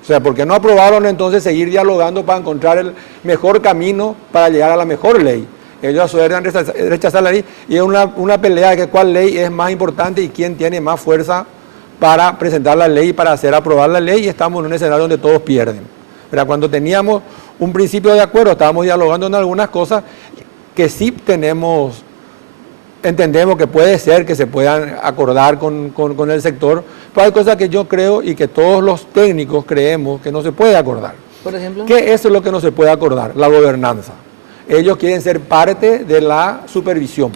O sea, ¿por qué no aprobaron entonces seguir dialogando para encontrar el mejor camino para llegar a la mejor ley? Ellos asuertan rechazar la ley, y es una pelea de cuál ley es más importante y quién tiene más fuerza para presentar la ley y para hacer aprobar la ley, y estamos en un escenario donde todos pierden. Pero cuando teníamos un principio de acuerdo, estábamos dialogando en algunas cosas que sí entendemos que puede ser que se puedan acordar con el sector, pero hay cosas que yo creo y que todos los técnicos creemos que no se puede acordar. ¿Por ejemplo? ¿Qué es lo que no se puede acordar? La gobernanza. Ellos quieren ser parte de la supervisión.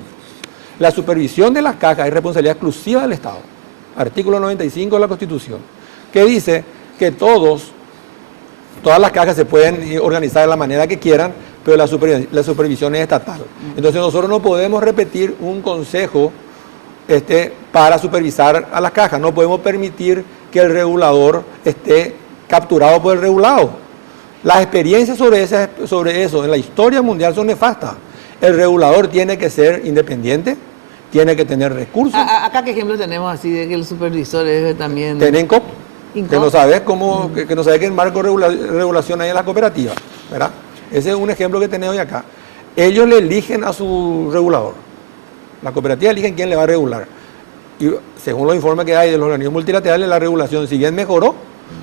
La supervisión de las cajas es responsabilidad exclusiva del Estado. Artículo 95 de la Constitución, que dice que todas las cajas se pueden organizar de la manera que quieran, pero la supervisión es estatal. Entonces nosotros no podemos repetir un consejo para supervisar a las cajas. No podemos permitir que el regulador esté capturado por el regulado. Las experiencias sobre eso en la historia mundial son nefastas. El regulador tiene que ser independiente, tiene que tener recursos. Acá, ¿qué ejemplo tenemos así de que el supervisor es también...? Tienen COP, que no sabes que no sabes qué marco de regulación hay en las cooperativas, ¿verdad? Ese es un ejemplo que tenemos hoy acá. Ellos le eligen a su regulador. La cooperativa eligen quién le va a regular. Y según los informes que hay de los organismos multilaterales, la regulación, si bien mejoró,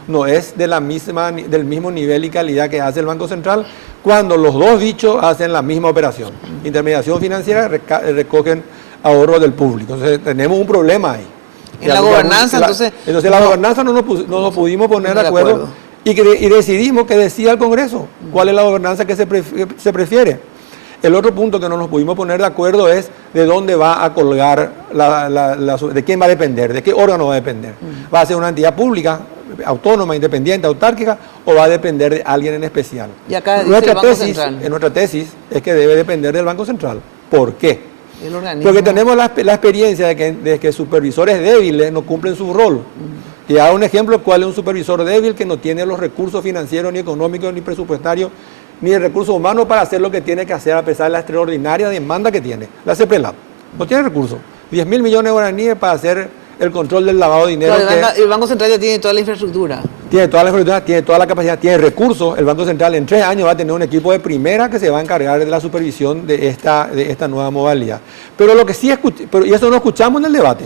no es del mismo nivel y calidad que hace el Banco Central, cuando los dos bichos hacen la misma operación. Intermediación financiera, recogen ahorros del público. Entonces tenemos un problema ahí. En la gobernanza, entonces... Entonces la gobernanza no nos pudimos poner de acuerdo. Y decidimos que decida el Congreso cuál es la gobernanza que se prefiere. El otro punto que no nos pudimos poner de acuerdo es de dónde va a colgar, de quién va a depender, de qué órgano va a depender. ¿Va a ser una entidad pública, autónoma, independiente, autárquica, o va a depender de alguien en especial? Y acá dice el Banco Central. Nuestra tesis es que debe depender del Banco Central. ¿Por qué? Porque tenemos la experiencia de que supervisores débiles no cumplen su rol. Y hago un ejemplo, ¿cuál es un supervisor débil que no tiene los recursos financieros, ni económicos, ni presupuestarios, ni el recurso humano para hacer lo que tiene que hacer a pesar de la extraordinaria demanda que tiene? La CEPRELAB no tiene recursos. 10.000 millones de guaraníes para hacer el control del lavado de dinero. El Banco Central ya tiene toda la infraestructura. Tiene toda la infraestructura, tiene toda la capacidad, tiene recursos. El Banco Central en 3 años va a tener un equipo de primera que se va a encargar de la supervisión de esta nueva modalidad. Pero lo que sí y eso no escuchamos en el debate.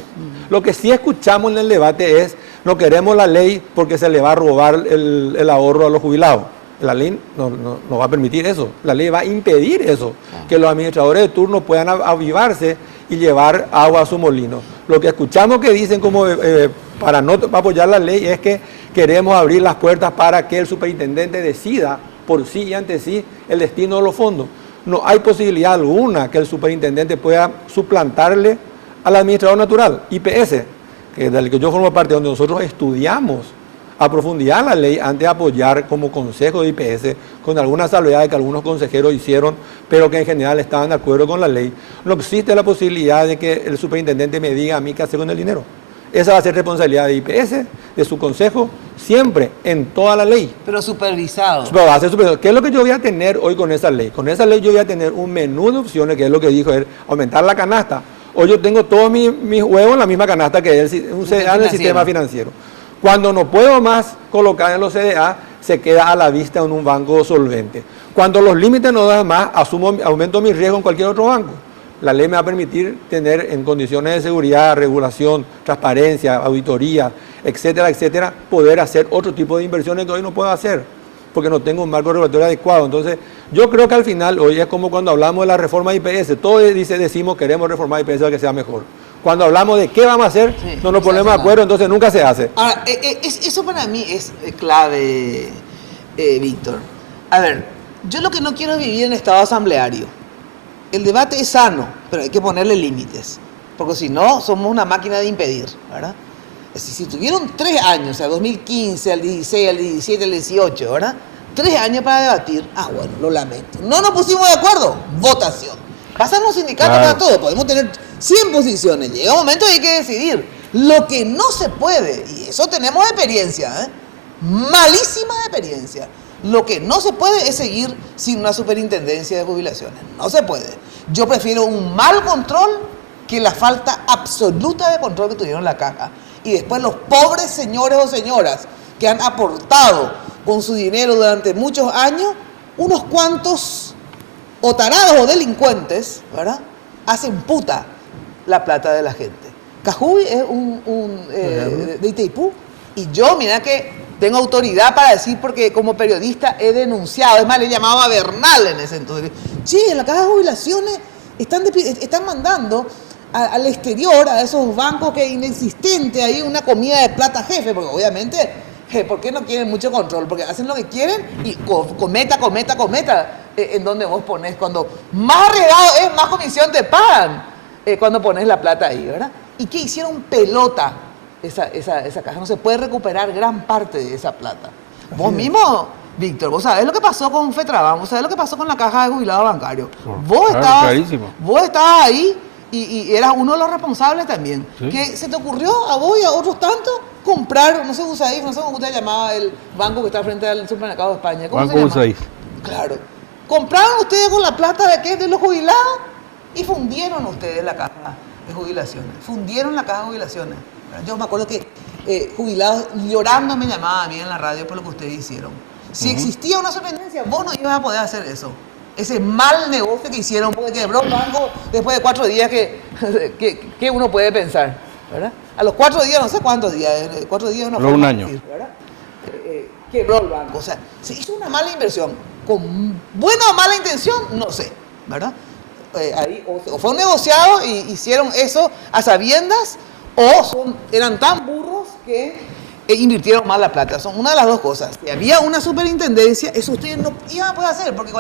Lo que sí escuchamos en el debate es: no queremos la ley porque se le va a robar el ahorro a los jubilados. La ley no va a permitir eso. La ley va a impedir eso, que los administradores de turno puedan avivarse y llevar agua a su molino. Lo que escuchamos que dicen como para no apoyar la ley es que queremos abrir las puertas para que el superintendente decida por sí y ante sí el destino de los fondos. No hay posibilidad alguna que el superintendente pueda suplantarle al administrador natural, IPS, que del que yo formo parte, donde nosotros estudiamos a profundidad la ley antes de apoyar como consejo de IPS con algunas salvedades que algunos consejeros hicieron, pero que en general estaban de acuerdo con la ley. No existe la posibilidad de que el superintendente me diga a mí qué hacer con el dinero. Esa va a ser responsabilidad de IPS, de su consejo, siempre, en toda la ley. Pero supervisado. Pero va a ser supervisado. ¿Qué es lo que yo voy a tener hoy con esa ley? Con esa ley yo voy a tener un menú de opciones, que es lo que dijo él, aumentar la canasta. Hoy yo tengo todos mis huevos en la misma canasta que un CDA en el sistema financiero. Cuando no puedo más colocar en los CDA, se queda a la vista en un banco solvente. Cuando los límites no dan más, aumento mi riesgo en cualquier otro banco. La ley me va a permitir tener en condiciones de seguridad, regulación, transparencia, auditoría, etcétera, etcétera, poder hacer otro tipo de inversiones que hoy no puedo hacer, porque no tengo un marco regulatorio adecuado. Entonces, yo creo que al final, hoy es como cuando hablamos de la reforma de IPS, todos decimos queremos reformar IPS para que sea mejor. Cuando hablamos de qué vamos a hacer, no nos ponemos de acuerdo, entonces nunca se hace. Ahora, eso para mí es clave, Víctor. A ver, yo lo que no quiero es vivir en estado asambleario. El debate es sano, pero hay que ponerle límites, porque si no, somos una máquina de impedir, ¿verdad? Si tuvieron 3 años, o sea, 2015, al 16, al 17, al 18, ¿verdad? 3 años para debatir, bueno, lo lamento. No nos pusimos de acuerdo, votación. Pasan los sindicatos para todo, podemos tener 100 posiciones, llega un momento y hay que decidir. Lo que no se puede, y eso tenemos experiencia, malísima experiencia, lo que no se puede es seguir sin una superintendencia de jubilaciones, no se puede. Yo prefiero un mal control que la falta absoluta de control que tuvieron en la caja. Y después los pobres señores o señoras que han aportado con su dinero durante muchos años, unos cuantos o tarados o delincuentes, ¿verdad?, hacen puta la plata de la gente. Cajubi es de Itaipú, y yo, mira que tengo autoridad para decir, porque como periodista he denunciado, es más, le llamaba a Bernal en ese entonces. Che, en la caja de jubilaciones están mandando al exterior, a esos bancos que es inexistente, ahí una comida de plata jefe, porque obviamente, ¿por qué no quieren mucho control? Porque hacen lo que quieren y cometa, en donde vos pones, cuando más arriesgado es, más comisión te pagan, cuando pones la plata ahí, ¿verdad? ¿Y qué hicieron? Pelota esa caja, no se puede recuperar gran parte de esa plata. Vos mismo, Víctor, vos sabés lo que pasó con FETRABAN, vos sabés lo que pasó con la caja de jubilados bancarios. Vos estabas ahí y eras uno de los responsables también. ¿Sí? ¿Que se te ocurrió a vos y a otros tantos comprar, no sé, USAID, no sé cómo usted llamaba el banco que está frente al supermercado de España? ¿Cómo se llama? USAID. Claro. Compraron ustedes con la plata de los jubilados y fundieron ustedes la caja de jubilaciones. Fundieron la caja de jubilaciones. Yo me acuerdo que jubilados llorando me llamaban a mí en la radio por lo que ustedes hicieron. Si existía una superintendencia, vos no ibas a poder hacer eso. Ese mal negocio que hicieron, porque quebró el banco después de 4 días que uno puede pensar, ¿verdad? A los 4 días, no sé cuántos días, 4 días no fue un año. ¿Verdad? Quebró el banco. O sea, se hizo una mala inversión. Con buena o mala intención, no sé, ¿verdad? Ahí, o fue un negociado y hicieron eso a sabiendas, o eran tan burros que invirtieron mal la plata. Son una de las dos cosas. Si había una superintendencia, eso ustedes no iban a poder hacer, porque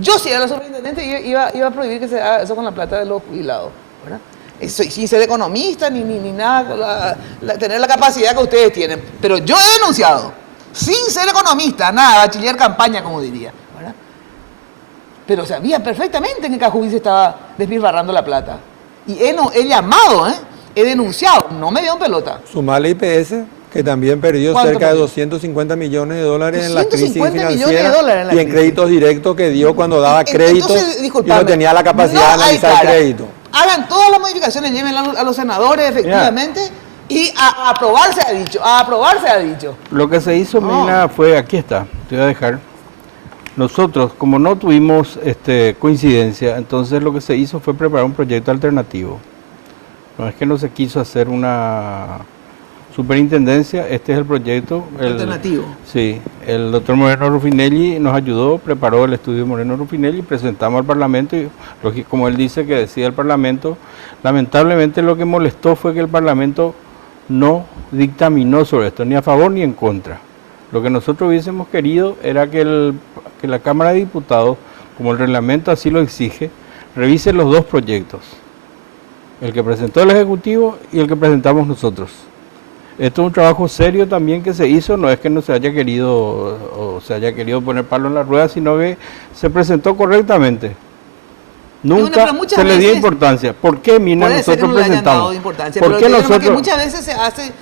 yo si era la superintendente iba a prohibir que se haga eso con la plata de los jubilados, ¿verdad? Eso, sin ser economista ni nada, tener la capacidad que ustedes tienen. Pero yo he denunciado, sin ser economista, nada, bachiller campaña, como diría, ¿verdad? Pero sabía perfectamente que Cajubi se estaba despilfarrando la plata. Y he llamado, he denunciado, no me dieron pelota. Sumarle IPS, que también perdió cerca de 250 millones de dólares en la crisis financiera y en créditos directos que dio cuando daba créditos y no tenía la capacidad de analizar el crédito. Hagan todas las modificaciones, llévenla a los senadores, efectivamente, y a aprobar se ha dicho. Lo que se hizo, Mina, fue, aquí está, te voy a dejar. Nosotros, como no tuvimos coincidencia, entonces lo que se hizo fue preparar un proyecto alternativo. No es que no se quiso hacer una superintendencia, este es el proyecto. Alternativo. Sí, el doctor Moreno Ruffinelli nos ayudó, preparó el estudio Moreno Ruffinelli, presentamos al Parlamento y, como él dice que decía el Parlamento, lamentablemente lo que molestó fue que el Parlamento no dictaminó sobre esto, ni a favor ni en contra. Lo que nosotros hubiésemos querido era que la Cámara de Diputados, como el reglamento así lo exige, revise los dos proyectos, el que presentó el Ejecutivo y el que presentamos nosotros. Esto es un trabajo serio también que se hizo, no es que no se haya querido o se haya querido poner palo en la rueda, sino que se presentó correctamente. Nunca se le dio importancia. ¿Por qué, Mina, nosotros presentamos? Porque muchas veces se hace,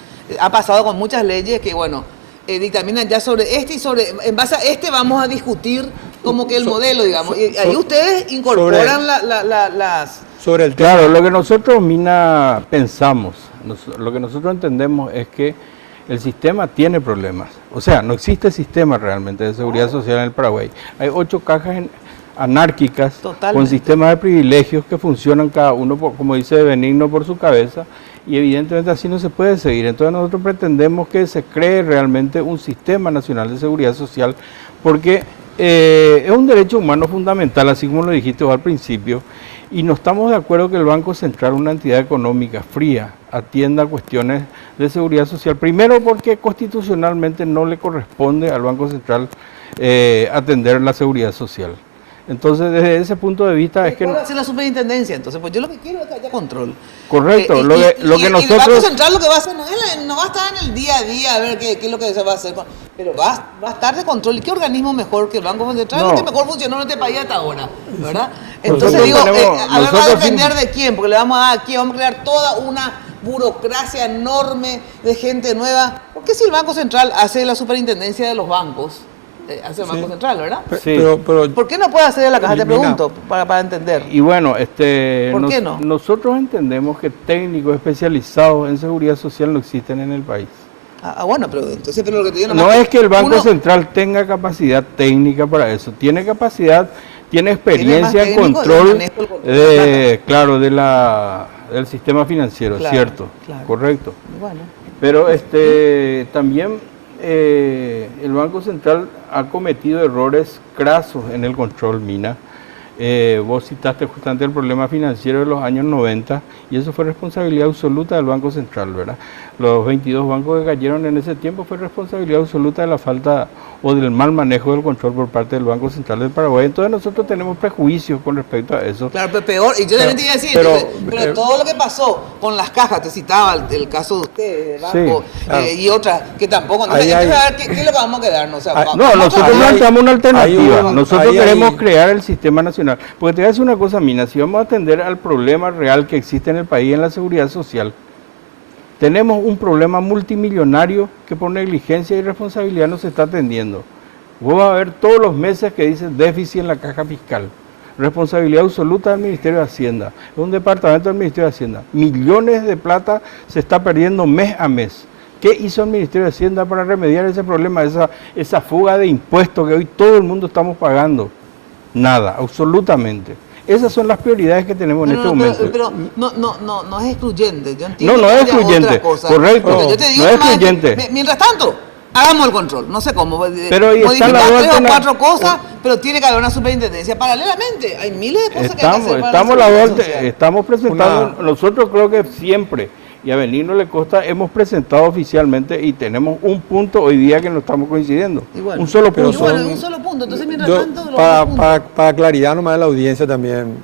ha pasado con muchas leyes que, bueno, dictaminan ya sobre este y sobre, en base a este vamos a discutir como que el modelo, digamos. Y ahí ustedes incorporan las... Sobre el tema. Claro, lo que nosotros, Mina, pensamos, lo que nosotros entendemos es que el sistema tiene problemas. O sea, no existe sistema realmente de seguridad social en el Paraguay. Hay 8 cajas anárquicas con sistemas de privilegios que funcionan cada uno, como dice Benigno, por su cabeza, y evidentemente así no se puede seguir. Entonces nosotros pretendemos que se cree realmente un sistema nacional de seguridad social, porque es un derecho humano fundamental, así como lo dijiste vos al principio, y no estamos de acuerdo que el Banco Central, una entidad económica fría, atienda cuestiones de seguridad social. Primero porque constitucionalmente no le corresponde al Banco Central atender la seguridad social. Entonces, desde ese punto de vista es que... ¿Cuál hace la superintendencia? Entonces, pues yo lo que quiero es que haya control. Correcto. Lo que nosotros... el Banco Central lo que va a hacer no va a estar en el día a día a ver qué es lo que se va a hacer, pero va a estar de control. ¿Y qué organismo mejor que el Banco Central? No. Es el que mejor funcionó en este país hasta ahora, ¿verdad? Entonces digo, va a depender de quién, porque le vamos a dar aquí, vamos a crear toda una burocracia enorme de gente nueva. ¿Por qué si el Banco Central hace la superintendencia de los bancos? Hace el Banco Central, ¿verdad? Sí. Pero, ¿por qué no puede hacer la caja? Te pregunto, para entender. Y bueno, ¿por qué no? Nosotros entendemos que técnicos especializados en seguridad social no existen en el país. Bueno, pero entonces lo que te digo... No es que el Banco Central tenga capacidad técnica para eso, tiene capacidad, tiene experiencia en control, claro, del sistema financiero, claro, ¿cierto? Claro. Correcto. Bueno. Pero también... el Banco Central ha cometido errores crasos en el control, Mina. Vos citaste justamente el problema financiero de los años 90 y eso fue responsabilidad absoluta del Banco Central, ¿verdad? Los 22 bancos que cayeron en ese tiempo fue responsabilidad absoluta de la falta o del mal manejo del control por parte del Banco Central del Paraguay. Entonces nosotros tenemos prejuicios con respecto a eso. Claro, pero peor, y yo también te iba a decir, pero todo lo que pasó con las cajas, te citaba el caso de ustedes, del banco, sí, claro, y otras que tampoco. Entonces, a ver, ¿qué es lo que vamos a quedarnos? O sea, no, nosotros planteamos una alternativa. Nosotros queremos crear el sistema nacional. Porque te voy a decir una cosa, Mina, si vamos a atender al problema real que existe en el país en la seguridad social, tenemos un problema multimillonario que por negligencia y irresponsabilidad no se está atendiendo. Vos vas a ver todos los meses que dice déficit en la caja fiscal. Responsabilidad absoluta del Ministerio de Hacienda. Es un departamento del Ministerio de Hacienda. Millones de plata se está perdiendo mes a mes. ¿Qué hizo el Ministerio de Hacienda para remediar ese problema, esa fuga de impuestos que hoy todo el mundo estamos pagando? Nada, absolutamente. Esas son las prioridades que tenemos en este momento. Pero no es excluyente. Yo entiendo no es excluyente, correcto. Yo te digo, no es excluyente. Mientras tanto, hagamos el control, no sé cómo. Pero modificar 3 o 4 cosas, pero tiene que haber una superintendencia. Paralelamente, hay miles de cosas que hay que hacer. Estamos presentando, nosotros creo que siempre, y a Benigno le consta, hemos presentado oficialmente y tenemos un punto hoy día que no estamos coincidiendo. Bueno, un solo punto. Un solo punto. Entonces, mientras tanto... Para claridad nomás de la audiencia también,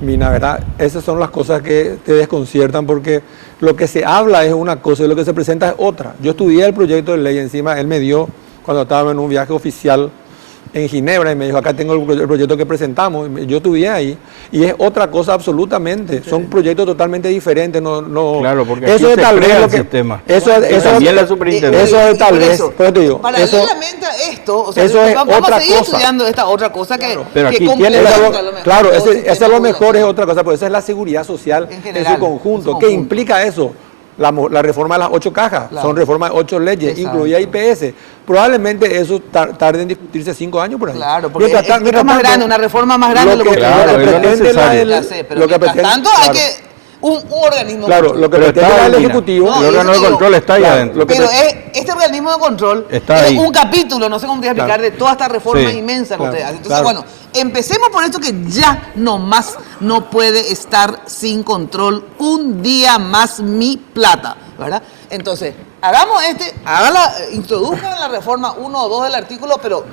Mina, ¿verdad? Esas son las cosas que te desconciertan porque lo que se habla es una cosa y lo que se presenta es otra. Yo estudié el proyecto de ley encima, él me dio cuando estaba en un viaje oficial en Ginebra y me dijo, acá tengo el proyecto que presentamos, yo estudié ahí y es otra cosa absolutamente, son proyectos totalmente diferentes, claro, porque eso es tal vez lo que sistema. Eso es tal vez, pero te digo, paralelamente a esto, o sea, eso es vamos otra a seguir cosa. Estudiando esta otra cosa que pero aquí tiene claro, ese a lo mejor es otra cosa, pero esa es la seguridad social en su conjunto. ¿Qué implica eso? La reforma de las 8 cajas, claro, son reformas de 8 leyes, incluida IPS. Probablemente eso tarde en discutirse 5 años por ahí. Claro, porque es más grande, una reforma más grande lo que pretende lo que pretende, tanto hay que un organismo. Claro, lo que pretende el Ejecutivo. El órgano de control está ahí adentro. Pero este organismo de control es un capítulo, no sé cómo te voy a explicar, de toda esta reforma inmensa que ustedes hacen. Entonces, bueno, empecemos por esto que ya nomás no puede estar sin control un día más mi plata. ¿verdad? Entonces, introduzcan la reforma 1 o 2 del artículo, pero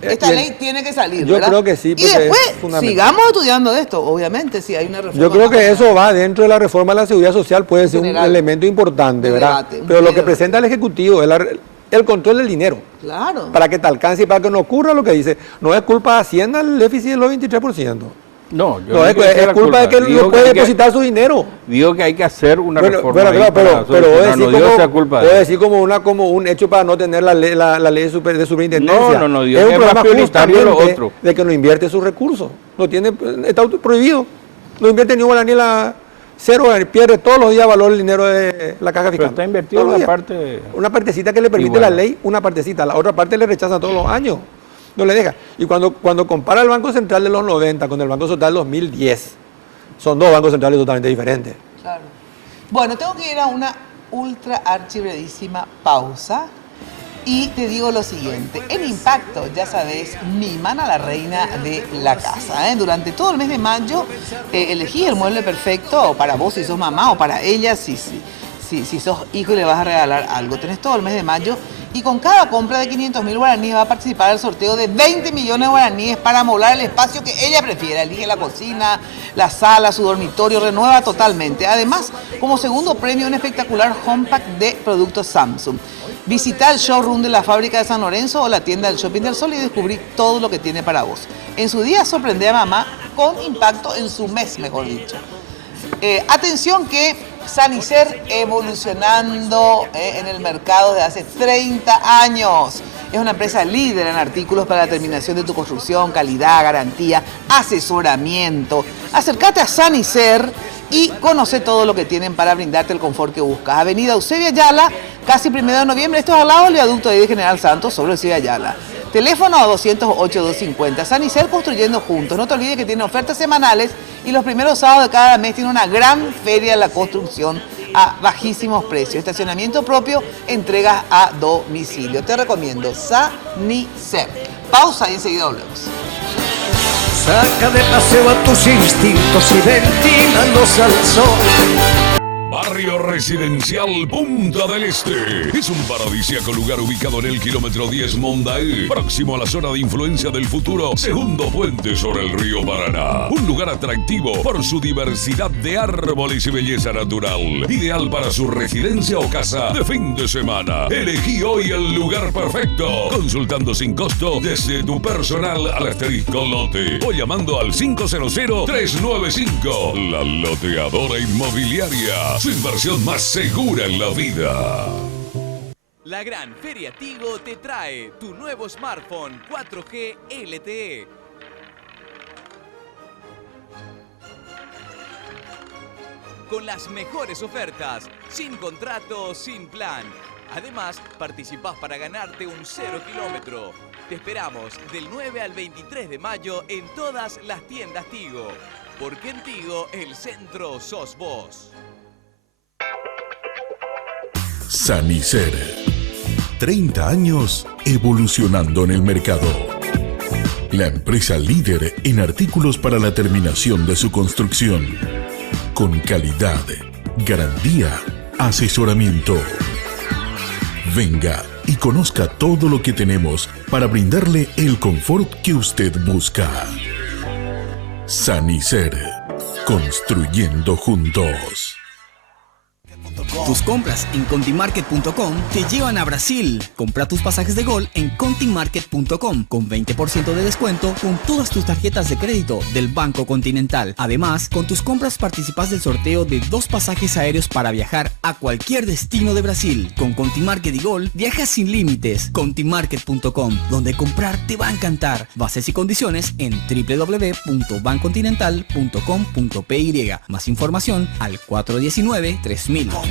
esta ley tiene que salir, yo ¿verdad? creo que sí, y después es sigamos estudiando esto, obviamente, si hay una reforma. Yo creo que eso va dentro de la reforma de la seguridad social, puede ser un elemento importante, ¿verdad? Pero lo que presenta el Ejecutivo es el control del dinero. Claro. Para que te alcance y para que no ocurra lo que dice. No es culpa de Hacienda el déficit de los 23%. No, es culpa de que no puede depositar su dinero. Digo que hay que hacer una reforma. Puede decir como un hecho para no tener la ley de superintendencia. No, es un problema justamente de que no invierte sus recursos. Está prohibido. No invierte ni un guaraní cero, pierde todos los días valor el dinero de la caja fiscal. Pero está invertido en una partecita que le permite la ley, una partecita. La otra parte le rechazan todos los años. No le deja. Y cuando compara el Banco Central de los 90 con el Banco Central de 2010, son dos bancos centrales totalmente diferentes. Claro. Bueno, tengo que ir a una ultra archibrevísima pausa. Y te digo lo siguiente, en Impacto, ya sabes, miman a la reina de la casa. Durante todo el mes de mayo elegí el mueble perfecto para vos si sos mamá o para ella si sos hijo y le vas a regalar algo. Tenés todo el mes de mayo y con cada compra de 500.000 guaraníes va a participar el sorteo de 20 millones de guaraníes para amoblar el espacio que ella prefiera. Elige la cocina, la sala, su dormitorio, renueva totalmente. Además, como segundo premio, un espectacular home pack de productos Samsung. Visita el showroom de la fábrica de San Lorenzo o la tienda del Shopping del Sol y descubrí todo lo que tiene para vos. En su día sorprende a mamá con Impacto en su mes, mejor dicho. Atención que Sanicer evolucionando en el mercado desde hace 30 años. Es una empresa líder en artículos para la terminación de tu construcción, calidad, garantía, asesoramiento. Acércate a Sanicer y conoce todo lo que tienen para brindarte el confort que buscas. Avenida Eusebio Ayala, casi 1 de noviembre. Esto es al lado del viaducto de General Santos sobre Eusebio Ayala. Teléfono 208-250. Sanicer construyendo juntos. No te olvides que tiene ofertas semanales y los primeros sábados de cada mes tiene una gran feria de la construcción a bajísimos precios. Estacionamiento propio, entregas a domicilio. Te recomiendo Sanicer. Pausa y enseguida volvemos. Saca de paseo a tus instintos y ventílalos al sol. Barrio Residencial Punta del Este. Es un paradisíaco lugar ubicado en el kilómetro 10 Mondaé, próximo a la zona de influencia del futuro segundo puente sobre el río Paraná. Un lugar atractivo por su diversidad de árboles y belleza natural. Ideal para su residencia o casa de fin de semana. Elegí hoy el lugar perfecto. Consultando sin costo desde tu personal al asterisco lote o llamando al 500-395. La Loteadora Inmobiliaria. Su inversión más segura en la vida. La Gran Feria Tigo te trae tu nuevo smartphone 4G LTE. Con las mejores ofertas, sin contrato, sin plan. Además, participás para ganarte un 0 kilómetro. Te esperamos del 9 al 23 de mayo en todas las tiendas Tigo. Porque en Tigo el centro sos vos. Sanicer. 30 años evolucionando en el mercado. La empresa líder en artículos para la terminación de su construcción. Con calidad, garantía, asesoramiento. Venga y conozca todo lo que tenemos para brindarle el confort que usted busca. Sanicer. Construyendo juntos. Tus compras en contimarket.com te llevan a Brasil. Compra tus pasajes de Gol en contimarket.com con 20% de descuento con todas tus tarjetas de crédito del Banco Continental. Además, con tus compras participas del sorteo de 2 pasajes aéreos para viajar a cualquier destino de Brasil. Con Contimarket y Gol, viajas sin límites. Contimarket.com, donde comprar te va a encantar. Bases y condiciones en www.bancontinental.com.py. Más información al 419-3000.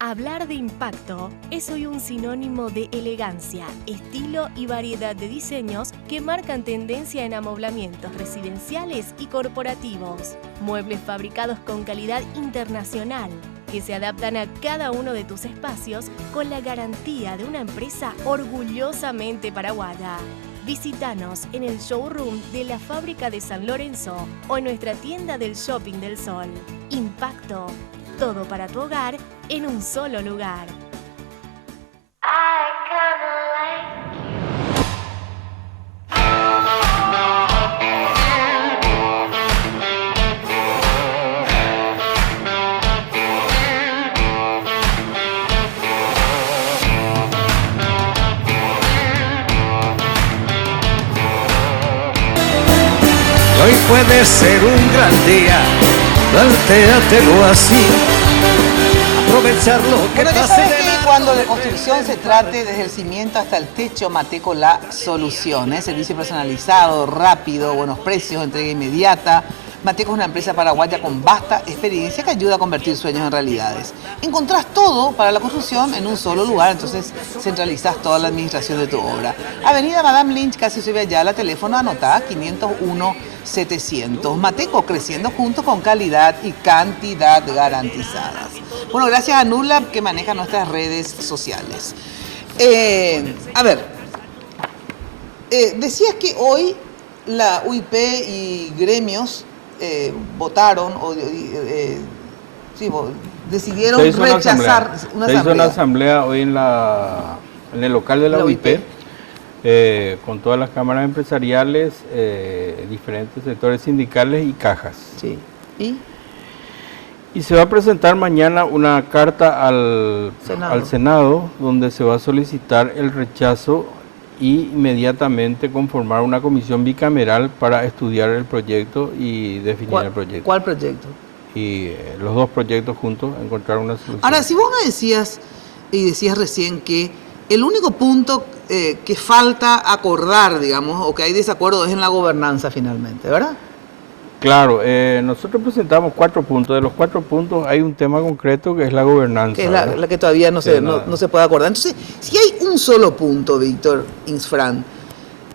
Hablar de impacto es hoy un sinónimo de elegancia, estilo y variedad de diseños que marcan tendencia en amoblamientos residenciales y corporativos. Muebles fabricados con calidad internacional que se adaptan a cada uno de tus espacios con la garantía de una empresa orgullosamente paraguaya. Visítanos en el showroom de la fábrica de San Lorenzo o en nuestra tienda del Shopping del Sol. Impacto. Todo para tu hogar en un solo lugar. Hoy puede ser un gran día, plantéatelo así, aprovechar lo que Bueno, ya pase sabes de que cuando de construcción se trate desde el cimiento hasta el techo, Mateco la solución, ¿eh? Servicio personalizado, rápido, buenos precios, entrega inmediata. Mateco es una empresa paraguaya con vasta experiencia que ayuda a convertir sueños en realidades. Encontrás todo para la construcción en un solo lugar, entonces centralizás toda la administración de tu obra. Avenida Madame Lynch, casi se ve allá, la teléfono anotá 501-700. Mateco, creciendo juntos con calidad y cantidad garantizadas. Bueno, gracias a Nula que maneja nuestras redes sociales. A ver, decías que hoy la UIP y gremios votaron o decidieron rechazar una asamblea. Se hizo una asamblea hoy en el local de la UIP, con todas las cámaras empresariales, diferentes sectores sindicales y cajas. Sí. Y se va a presentar mañana una carta al Senado donde se va a solicitar el rechazo y inmediatamente conformar una comisión bicameral para estudiar el proyecto y definir el proyecto. ¿Cuál proyecto? Y los dos proyectos juntos, encontrar una solución. Ahora, si vos me decías, y decías recién que el único punto que falta acordar, digamos, o que hay desacuerdo es en la gobernanza finalmente, ¿verdad? Claro, nosotros presentamos 4 puntos. De los 4 puntos hay un tema concreto que es la gobernanza. Que es la que todavía no se puede acordar. Entonces, si hay un solo punto, Víctor Insfran,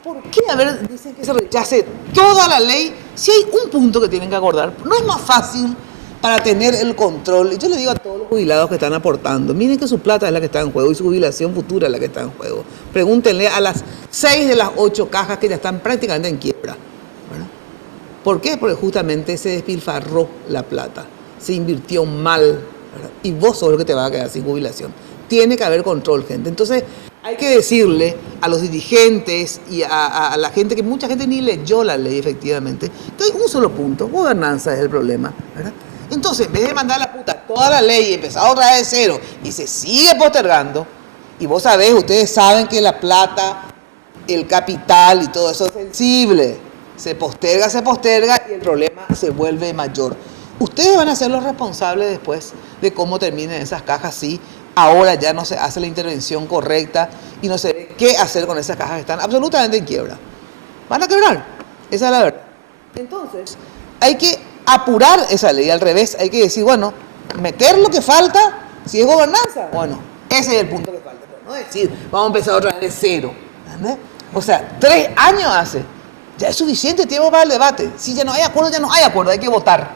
¿por qué dicen que se rechace toda la ley si hay un punto que tienen que acordar? ¿No es más fácil para tener el control? Y yo le digo a todos los jubilados que están aportando, miren que su plata es la que está en juego y su jubilación futura es la que está en juego. Pregúntenle a las 6 de las 8 cajas que ya están prácticamente en quiebra. ¿Por qué? Porque justamente se despilfarró la plata, se invirtió mal, ¿verdad? Y vos sos lo que te vas a quedar sin jubilación. Tiene que haber control, gente. Entonces hay que decirle a los dirigentes y a la gente, que mucha gente ni leyó la ley efectivamente, que hay un solo punto, gobernanza es el problema, ¿verdad? Entonces, en vez de mandar a la puta toda la ley y empezar otra vez de cero y se sigue postergando, y vos sabés, ustedes saben que la plata, el capital y todo eso es sensible. Se posterga y el problema se vuelve mayor. Ustedes van a ser los responsables después de cómo terminen esas cajas si ahora ya no se hace la intervención correcta y no se ve qué hacer con esas cajas que están absolutamente en quiebra. Van a quebrar, esa es la verdad. Entonces, hay que apurar esa ley, al revés, hay que decir, bueno, meter lo que falta, si es gobernanza, bueno, ese es el punto que falta, pero no decir, vamos a empezar otra vez de cero. ¿Entendés? O sea, 3 años hace. Ya es suficiente tiempo para el debate. Si ya no hay acuerdo, ya no hay acuerdo, hay que votar.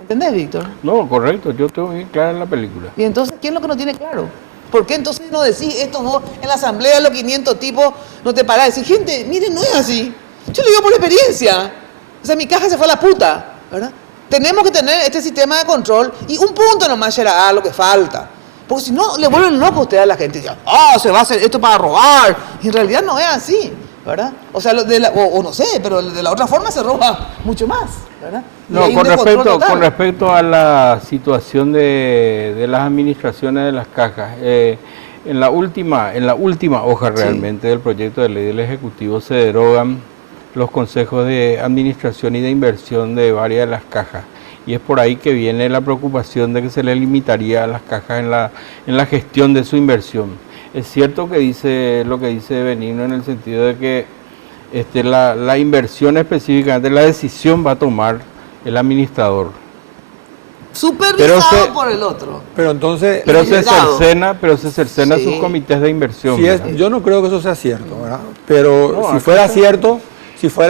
¿Entendés, Víctor? No, correcto, yo tengo bien clara la película. Y entonces, ¿quién es lo que no tiene claro? ¿Por qué entonces no decís esto vos en la asamblea de los 500 tipos, no te parás? Decís, gente, miren, no es así. Yo lo digo por experiencia. O sea, mi caja se fue a la puta, ¿verdad? Tenemos que tener este sistema de control y un punto nomás será lo que falta. Porque si no, le vuelven loco a ustedes a la gente. Dicen, se va a hacer esto para robar. Y en realidad no es así, ¿verdad? O sea, o no sé, pero de la otra forma se roba mucho más, ¿verdad? No, con respecto a la situación de las administraciones de las cajas, en la última hoja realmente del proyecto de ley del Ejecutivo se derogan los consejos de administración y de inversión de varias de las cajas. Y es por ahí que viene la preocupación de que se le limitaría a las cajas en la gestión de su inversión. Es cierto que dice lo que dice Benigno en el sentido de que la inversión específicamente, la decisión va a tomar el administrador. Supervisado por el otro. Pero se cercena sus comités de inversión. Yo no creo que eso sea cierto, ¿verdad? Pero no, si fuera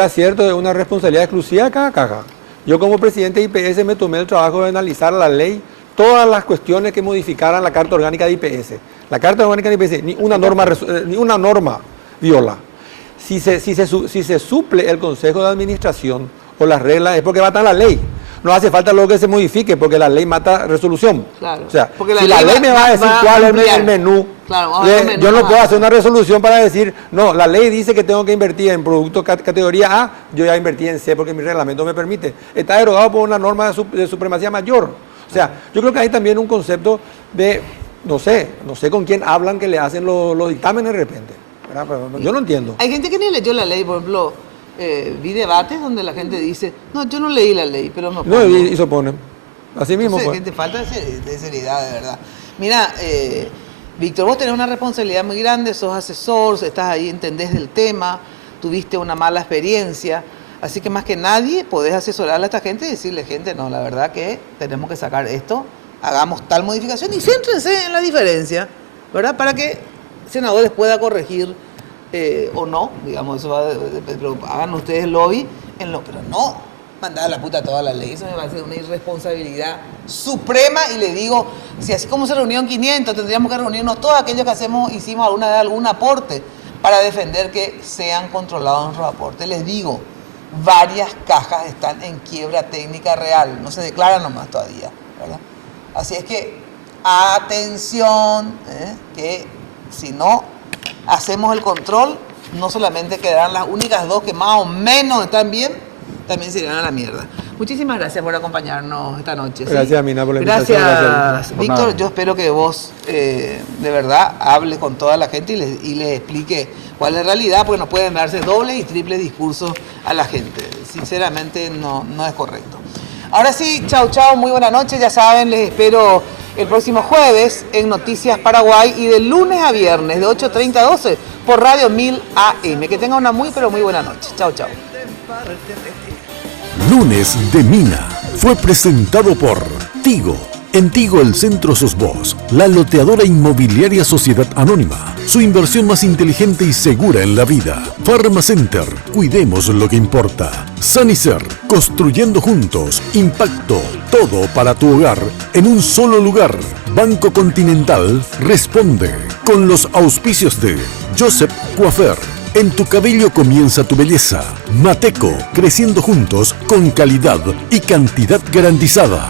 cierto, es una responsabilidad exclusiva de cada caja. Yo como presidente de IPS me tomé el trabajo de analizar la ley, todas las cuestiones que modificaran la Carta Orgánica de IPS. La Carta Orgánica de IPS ni una norma viola. Si se suple el Consejo de Administración o las reglas es porque va a estar la ley. no hace falta luego que se modifique, porque la ley mata resolución. Claro. O sea, porque si la ley me va a decir cuál es el menú, claro, yo no puedo hacer una resolución para decir, no, la ley dice que tengo que invertir en productos categoría A, yo ya invertí en C porque mi reglamento me permite. Está derogado por una norma de supremacía mayor. O sea, yo creo que hay también un concepto de, no sé con quién hablan que le hacen los dictámenes de repente. Pero yo no entiendo. Hay gente que ni leyó la ley, por ejemplo, vi debates donde la gente dice, no, yo no leí la ley, pero me opongo. No, y se oponen. Así mismo. Entonces, gente, falta de seriedad, de verdad. Mira, Víctor, vos tenés una responsabilidad muy grande, sos asesor, estás ahí, entendés del tema, tuviste una mala experiencia, así que más que nadie podés asesorar a esta gente y decirle, gente, no, la verdad que tenemos que sacar esto, hagamos tal modificación y céntrense en la diferencia, ¿verdad? Para que senadores pueda corregir o no, digamos, eso va pero hagan ustedes lobby en lo, pero no mandar a la puta toda la ley, eso me parece una irresponsabilidad suprema y le digo, si así como se reunieron 500, tendríamos que reunirnos todos aquellos que hicimos alguna vez algún aporte para defender que sean controlados nuestros aportes. Les digo, varias cajas están en quiebra técnica real, no se declaran nomás todavía, ¿verdad? Así es que, atención, que si no hacemos el control, no solamente quedarán las únicas dos que más o menos están bien, también se irán a la mierda. Muchísimas gracias por acompañarnos esta noche. ¿sí? Gracias, Mina, por la invitación. Gracias, Víctor. Yo espero que vos, de verdad, hables con toda la gente y les explique cuál es la realidad, porque no pueden darse dobles y triples discursos a la gente. Sinceramente, no es correcto. Ahora sí, chau, muy buena noche. Ya saben, les espero el próximo jueves en Noticias Paraguay y de lunes a viernes de 8:30 a 12 por Radio 1000 AM. Que tengan una muy, pero muy buena noche. Chau. Lunes de Mina fue presentado por Tigo. En Tigo el centro sos vos, la loteadora inmobiliaria Sociedad Anónima. Su inversión más inteligente y segura en la vida. Farmacenter, cuidemos lo que importa. Sanicer, construyendo juntos. Impacto, todo para tu hogar en un solo lugar. Banco Continental responde con los auspicios de Joseph Coiffeur. En tu cabello comienza tu belleza. Mateco, creciendo juntos con calidad y cantidad garantizada.